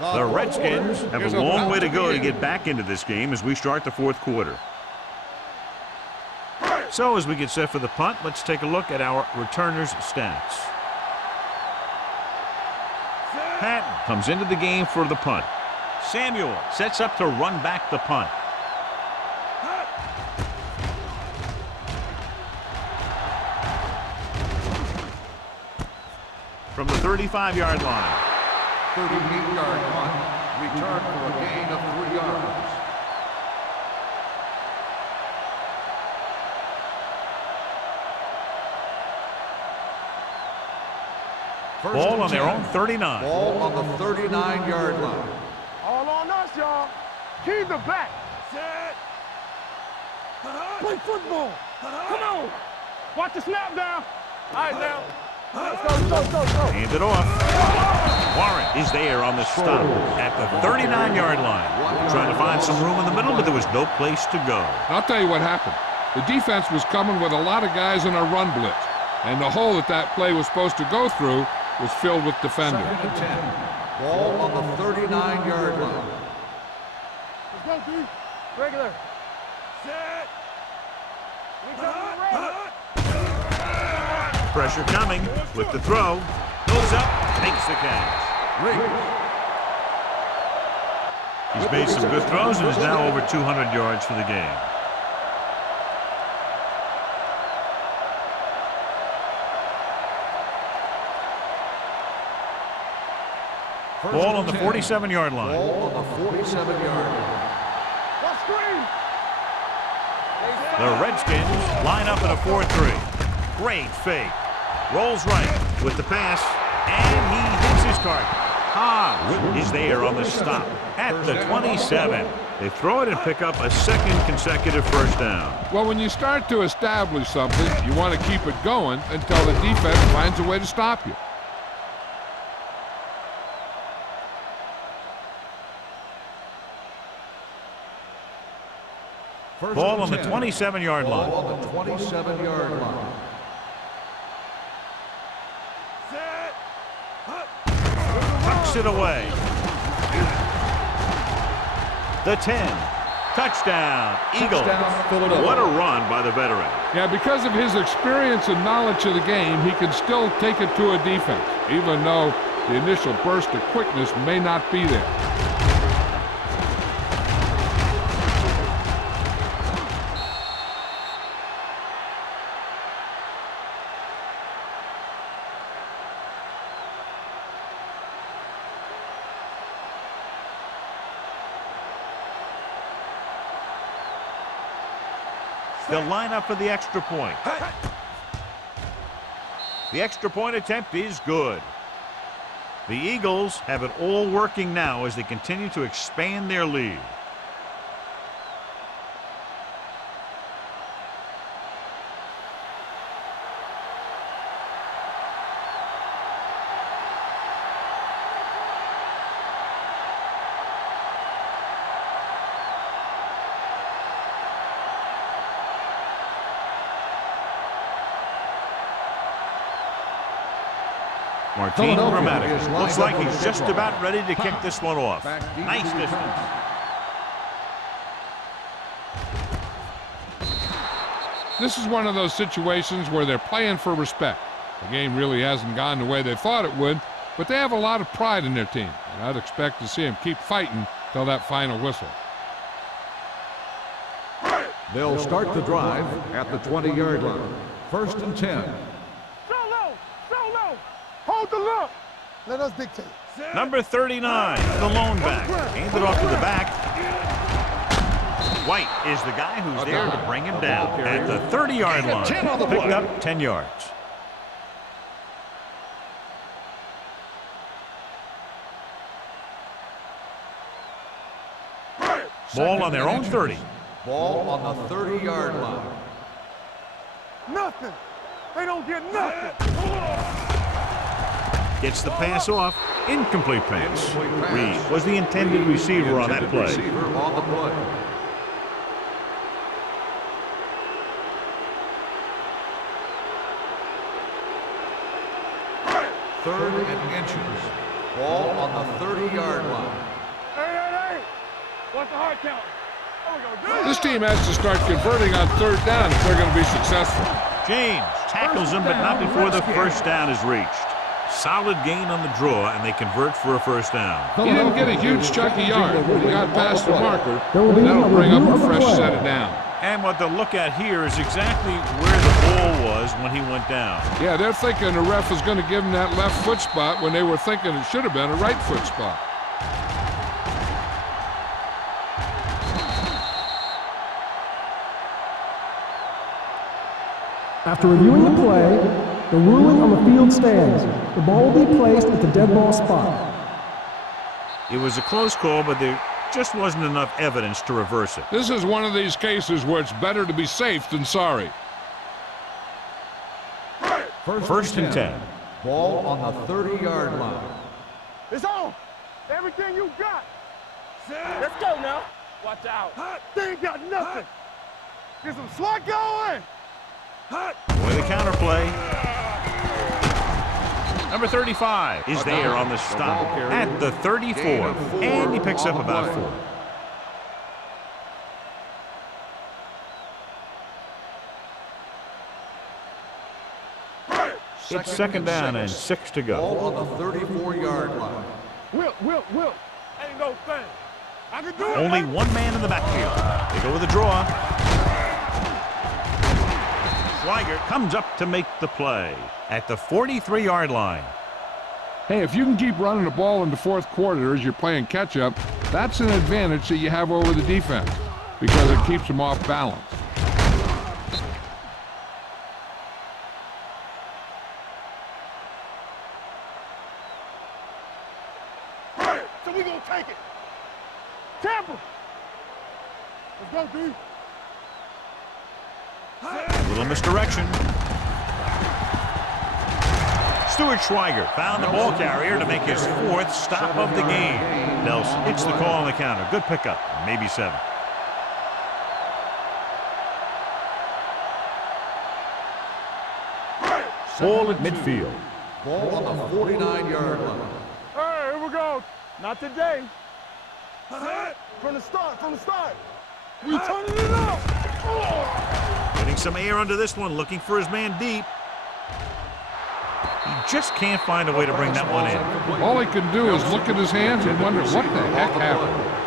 The Redskins have a long way to go to get back into this game as we start the fourth quarter. So as we get set for the punt, let's take a look at our returners' stats. Patton comes into the game for the punt. Samuel sets up to run back the punt. From the 35-yard line. 38-yard punt. Return for a gain of 3 yards. First Ball and on their 10. own 39. Ball on the 39-yard line. All on us, y'all. Keep the back. Play football. Come on. Watch the snap down. All right, now. Let's go. Hand it off. Warren is there on the stop at the 39-yard line. Trying to find some room in the middle, but there was no place to go. I'll tell you what happened. The defense was coming with a lot of guys in a run blitz, and the hole that play was supposed to go through was filled with defenders. Second and 10. Ball on the 39-yard line. Let's go, D. Regular. Set. Pressure coming with the throw. Goes up, makes the catch. He's made some good throws and is now over 200 yards for the game. Ball on the 47-yard line. Ball on the 47-yard line. What screen? The Redskins line up in a 4-3. Great fake. Rolls right with the pass, and he hits his target. Hobbs is there on the stop at the 27. They throw it and pick up a second consecutive first down. Well, when you start to establish something, you want to keep it going until the defense finds a way to stop you. Ball on the 27-yard line. Ball on the 27-yard line. Tucks it away. The 10. Touchdown, Eagles. What a run by the veteran. Yeah, because of his experience and knowledge of the game, he can still take it to a defense, even though the initial burst of quickness may not be there. They'll line up for the extra point. The extra point attempt is good. The Eagles have it all working now as they continue to expand their lead. Martin Grammatic looks like he's just about ready to kick this one off. Nice distance. This is one of those situations where they're playing for respect. The game really hasn't gone the way they thought it would, but they have a lot of pride in their team, and I'd expect to see them keep fighting till that final whistle. They'll start the drive at the 20-yard line. 1st and 10. Hold the look. Let us dictate. Number 39, the lone back. Handed off to the back. White is the guy who's there to bring him down at the 30-yard line. Picked up 10 yards. Ball on their own 30. Ball on the 30-yard line. Nothing. They don't get nothing. Gets the pass off. Incomplete pass. Reed was the intended receiver on that play. Third and inches. Ball on the 30-yard line. Hey. What's the hard count? This team has to start converting on 3rd down if they're going to be successful. James tackles him, but not before the first down is reached. Solid gain on the draw, and they convert for a first down. He didn't get a huge chunk of yard, but he got past the marker. That'll bring up a fresh set of down. And what they'll look at here is exactly where the ball was when he went down. Yeah, they're thinking the ref was going to give him that left foot spot when they were thinking it should have been a right foot spot. After reviewing the play, the ruling on the field stands. The ball will be placed at the dead ball spot. It was a close call, but there just wasn't enough evidence to reverse it. This is one of these cases where it's better to be safe than sorry. 1st and 10. Ball on the 30-yard line. It's on. Everything you got. Let's go now. Watch out. They ain't got nothing. Get some slot going. With a counter play. Number 35 is there on the stop at the 34, and he picks up about 4. It's 2nd down and 6 to go. Ball on the 34-yard line. Will. Ain't no thing. I can do it. Only one man in the backfield. They go with a draw. Schweiger comes up to make the play at the 43-yard line. Hey, if you can keep running the ball in the 4th quarter as you're playing catch-up, that's an advantage that you have over the defense because it keeps them off balance. So we gonna take it. Tampa. Let's go, D. Little misdirection. Stuart Schweiger found the ball carrier to make his 4th stop of the game. Nelson hits the call on the counter. Good pickup, maybe 7. Ball at midfield. Ball on the 49-yard line. Hey, here we go. Not today. From the start. We turning it up. Getting some air under this one, looking for his man deep. He just can't find a way to bring that one in. All he can do is look at his hands and wonder what the heck happened.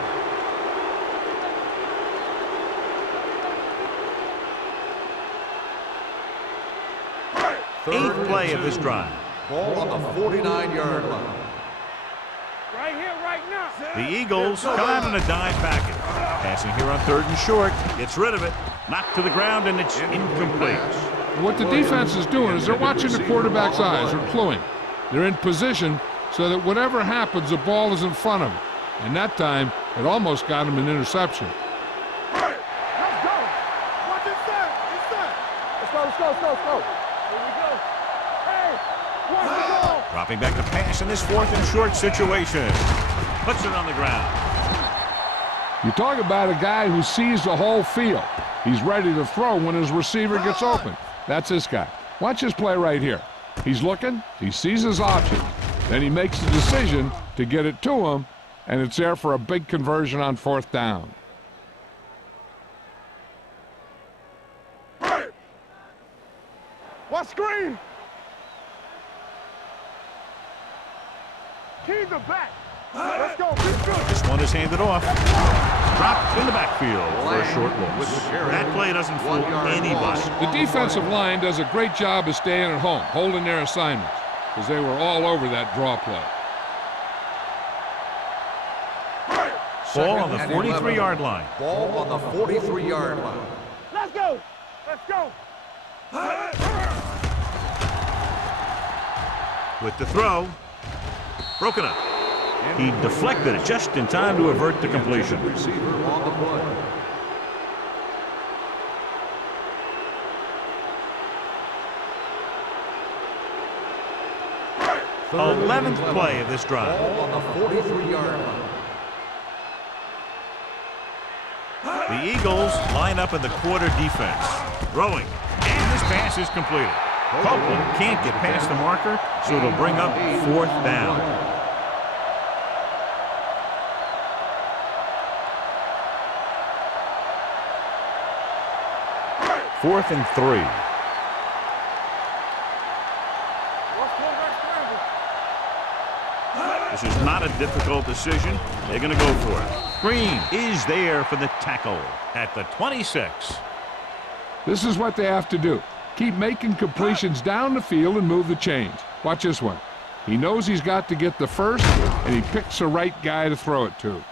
Eighth play of this drive. Ball on the 49-yard line. Right here, right now. The Eagles come out in a dime package. Passing here on 3rd and short. Gets rid of it. Knocked to the ground, and it's incomplete. What the defense is doing is they're watching the quarterback's eyes. They're cluing. They're in position so that whatever happens, the ball is in front of them. And that time, it almost got him an interception. Let's go. Watch inside. Inside. Let's go. Here we go. Hey, watch the ball. Dropping back to pass in this 4th and short situation. Puts it on the ground. You talk about a guy who sees the whole field. He's ready to throw when his receiver gets open. That's this guy. Watch this play right here. He's looking, he sees his option, then he makes the decision to get it to him, and it's there for a big conversion on 4th down. Watch screen. Keys are back. Let's go. Keep good. This one is handed off. Dropped in the backfield for a short loss. That play doesn't fool anybody. The defensive line does a great job of staying at home, holding their assignments, because they were all over that draw play. Ball on the 43-yard line. Ball on the 43-yard line. Let's go. Let's go. With the throw. Broken up. He deflected it just in time to avert the completion. Receiver on the play. Third 11th play of this drive. Ball on the 43-yard line. The Eagles line up in the quarter defense. Throwing. And this pass is completed. Copeland can't get past the marker, so it'll bring up 4th down. 4th and 3. This is not a difficult decision. They're going to go for it. Green is there for the tackle at the 26. This is what they have to do. Keep making completions down the field and move the chains. Watch this one. He knows he's got to get the first, and he picks the right guy to throw it to.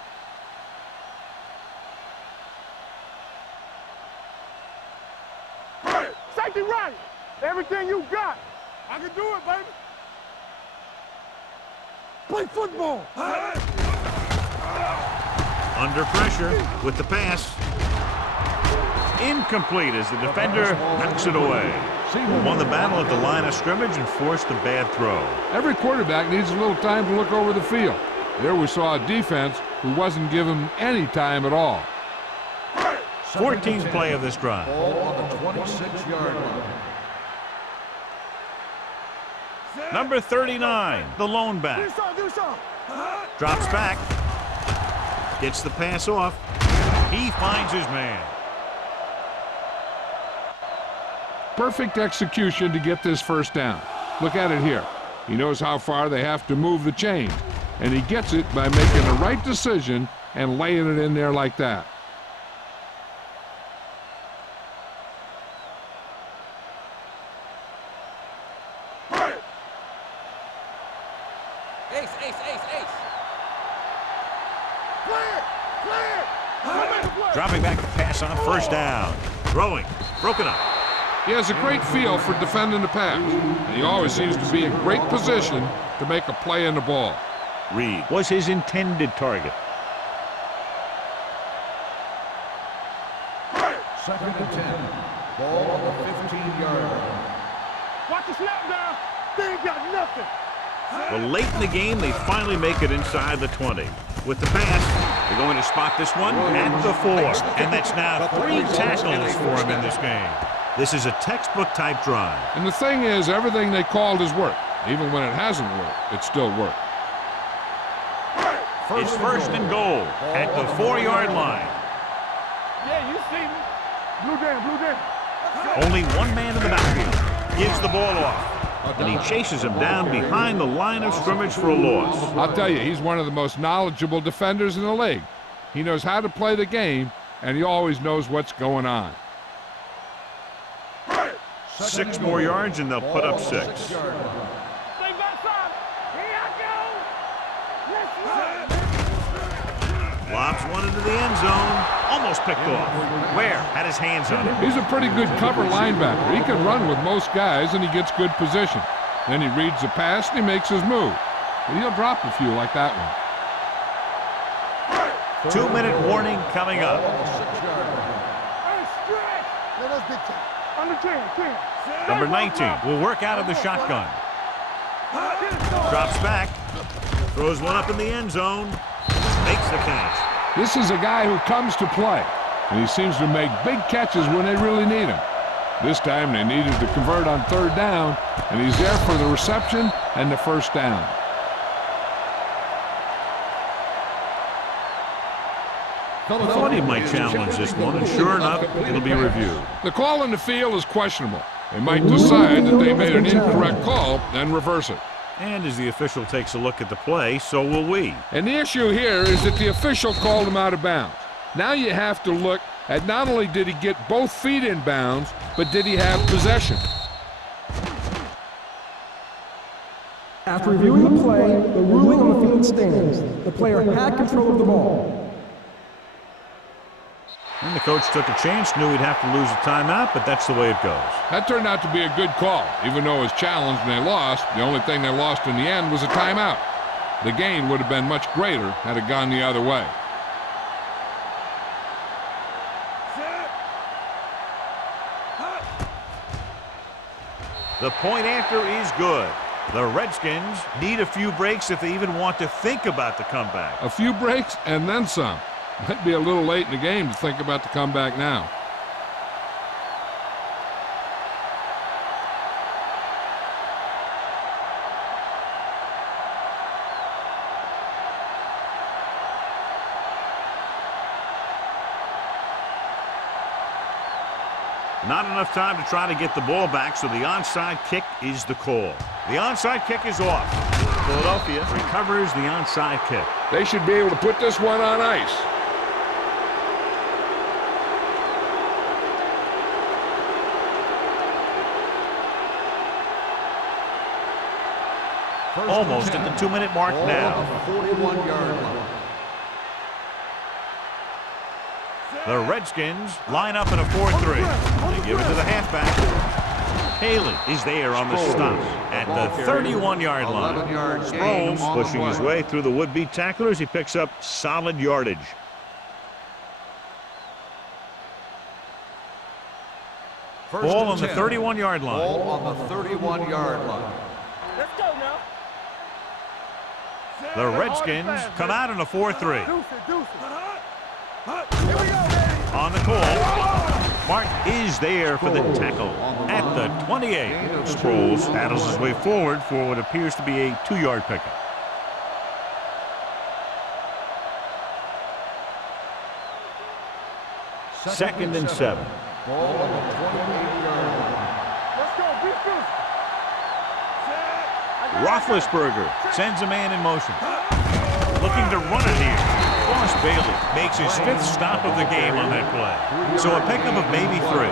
Safety right. Everything you got. I can do it, baby. Play football. Under pressure with the pass. Incomplete as the defender knocks it away. Won the battle at the line of scrimmage and forced a bad throw. Every quarterback needs a little time to look over the field. There we saw a defense who wasn't given any time at all. 14th play of this drive. Ball on the 26-yard line. Number 39, the lone back. Do something. Drops back. Gets the pass off. He finds his man. Perfect execution to get this first down. Look at it here. He knows how far they have to move the chain, and he gets it by making the right decision and laying it in there like that. Dropping back to pass on first down. Throwing. Broken up. He has a great feel for defending the pass, and he always seems to be in great position to make a play in the ball. Reed was his intended target. 2nd and 10. Ball on the 15-yard line. Watch the snap down. They ain't got nothing. Well, late in the game, they finally make it inside the 20. With the pass, they're going to spot this one at the 4. And that's now 3 tackles for him in this game. This is a textbook-type drive. And the thing is, everything they called has worked. Even when it hasn't worked, it still worked. It's first and goal at the 4-yard line. Yeah, you see me. Blue down. Only one man in the backfield. Gives the ball off. And he chases him down behind the line of scrimmage for a loss. I'll tell you, he's one of the most knowledgeable defenders in the league. He knows how to play the game, and he always knows what's going on. 6 more yards, and they'll put up 6. Stay back side. Here I go. Let's run. Lobs one into the end zone. Almost picked off. Ware had his hands on it. He's a pretty good cover linebacker. He can run with most guys, and he gets good position. Then he reads the pass, and he makes his move. But he'll drop a few like that one. 2-minute warning coming up. Number 19 will work out of the shotgun. Drops back. Throws one up in the end zone. Makes the catch. This is a guy who comes to play, and he seems to make big catches when they really need him. This time they needed to convert on 3rd down, and he's there for the reception and the 1st down. Thought he might challenge this one, and sure enough, it'll be reviewed. The call in the field is questionable. They might decide that they made an incorrect call and reverse it. And as the official takes a look at the play, so will we. And the issue here is that the official called him out of bounds. Now you have to look at not only did he get both feet in bounds, but did he have possession? After reviewing the play, the ruling on the field stands. The player had control of the ball. And the coach took a chance, knew he'd have to lose a timeout, but that's the way it goes. That turned out to be a good call. Even though it was challenged and they lost, the only thing they lost in the end was a timeout. The gain would have been much greater had it gone the other way. The point after is good. The Redskins need a few breaks if they even want to think about the comeback. A few breaks and then some. Might be a little late in the game to think about the comeback now. Not enough time to try to get the ball back, so the onside kick is the call. The onside kick is off. Philadelphia recovers the onside kick. They should be able to put this one on ice. Almost at the 2-minute mark now. 41-yard line. The Redskins line up in a 4-3. They give it to the halfback. Haley is there on the stop at the 31-yard line. Sproles pushing his way through the would-be tacklers. He picks up solid yardage. Ball on the 31-yard line. Ball on the 31-yard line. Let's go now. The Redskins come out in a 4-3. On the call, Martin is there for the tackle at the 28. Sproles paddles his way forward for what appears to be a 2-yard pickup. Second and 7. Ball on the 28-yard line. Let's go. Defense. Roethlisberger sends a man in motion. Looking to run it here. Ross Bailey makes his 5th stop of the game on that play. So a pickup of maybe 3.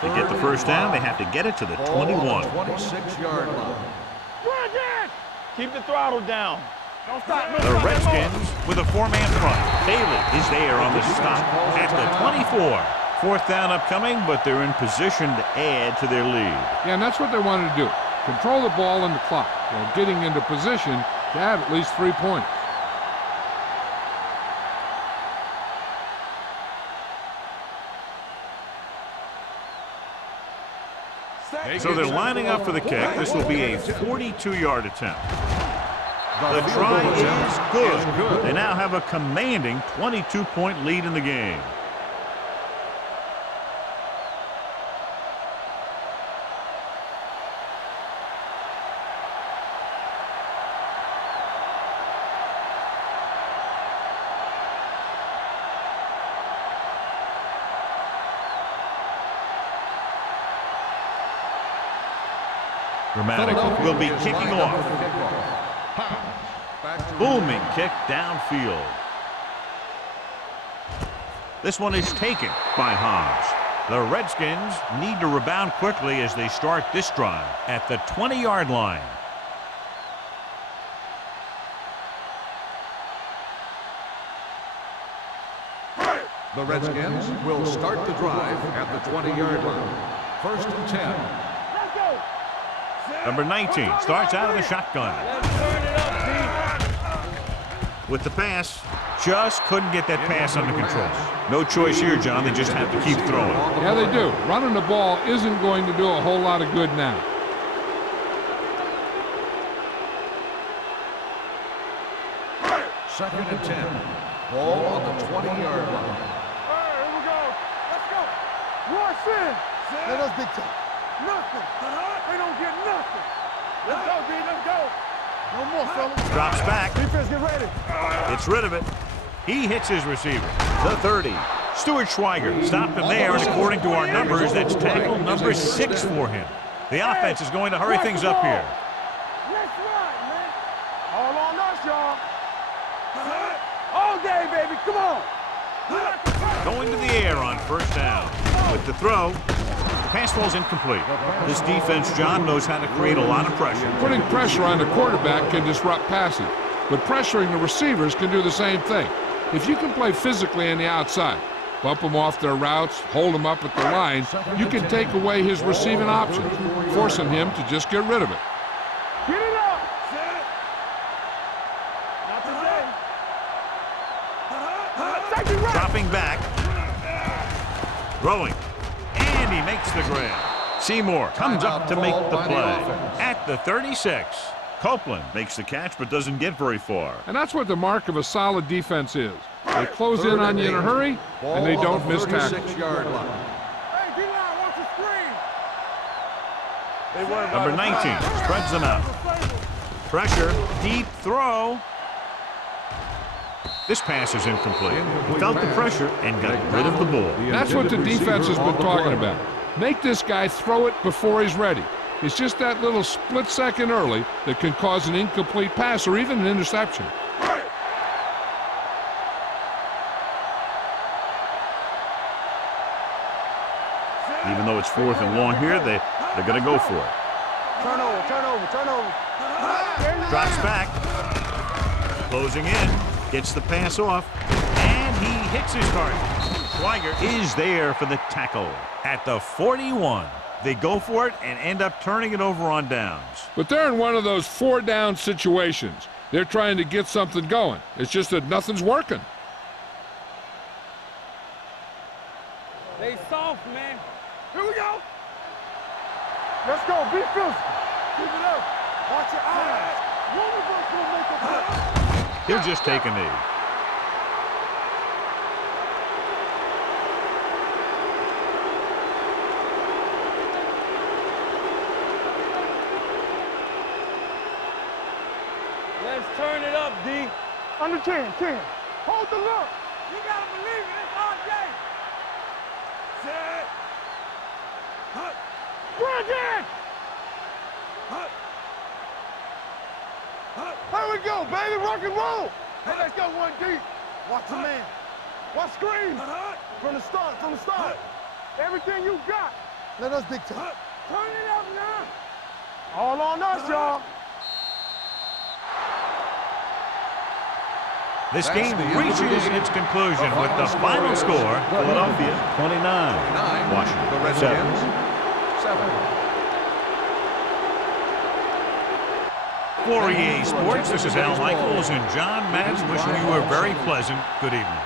To get the first down, they have to get it to the 21. 26-yard line. Keep the throttle down. Don't stop. The Redskins with a 4-man front. Bailey is there on the stop at the 24. 4th down upcoming, but they're in position to add to their lead. Yeah, and that's what they wanted to do. Control the ball and the clock while getting into position to add at least 3 points. So they're lining up for the kick. This will be a 42-yard attempt. The try is good. They now have a commanding 22-point lead in the game. Dramatic will be kicking off. Booming kick downfield. This one is taken by Hobbs. The Redskins need to rebound quickly as they start this drive at the 20-yard line. The Redskins will start the drive at the 20-yard line. First and 10. Let's go. Number 19 starts out of the shotgun. With the pass, just couldn't get that pass under control. No choice here, John. They just have to keep throwing. Yeah, they do. Running the ball isn't going to do a whole lot of good now. Second and 10. Ball on the 20-yard line. All right, here we go. Let's go. Rush in. Let us big time. Nothing. They don't get nothing. Let's go, D. Let's go. No more, fellas. Drops back. Defense, get ready. Gets rid of it. He hits his receiver. The 30. Stuart Schweiger stopped him there, and according to our numbers, that's tackle number 6 for him. The offense is going to hurry things up here. Let's ride, man. All on us, y'all. All day, baby. Come on. Going to the air on first down. With the throw, the pass falls incomplete. This defense, John, knows how to create a lot of pressure. Putting pressure on the quarterback can disrupt passing, but pressuring the receivers can do the same thing. If you can play physically on the outside, bump them off their routes, hold them up at the line, you can take away his receiving options, forcing him to just get rid of it. Get it up. Not today. Safety right. Dropping back. Throwing. And he makes the grab. Seymour comes up to make the play. At the 36. Copeland makes the catch but doesn't get very far. And that's what the mark of a solid defense is. They close in on you in a hurry, and they don't miss tackles. 36-yard line. Hey, D-line, watch the screen. Number 19 spreads them out. Pressure, deep throw. This pass is incomplete. He felt the pressure and got rid of the ball. That's what the defense has been talking about. Make this guy throw it before he's ready. It's just that little split second early that can cause an incomplete pass or even an interception. Even though it's 4th and long here, they're going to go for it. Turnover. Drops back. Closing in. Gets the pass off. And he hits his target. Schweiger is there for the tackle. At the 41. They go for it and end up turning it over on downs. But they're in one of those 4-down situations. They're trying to get something going. It's just that nothing's working. They soft, man. Here we go. Let's go. Be physical. Keep it up. Watch your eyes. One of us will make a play. He'll just take a knee. Let's turn it up, D. Under 10. Hold the look. You gotta believe it. It's all day. Set. Hut. Brandon! Hut. Here we go, baby. Rock and roll. Hey, let's go one deep. Watch the man. Watch screen. From the start. Everything you got. Let us big time. Turn it up now. All on us, y'all. This game reaches its conclusion with the final score, Philadelphia 29, Washington The Redskins 7. For EA Sports, this is Al Michaels and John Madden wishing you a very pleasant good evening.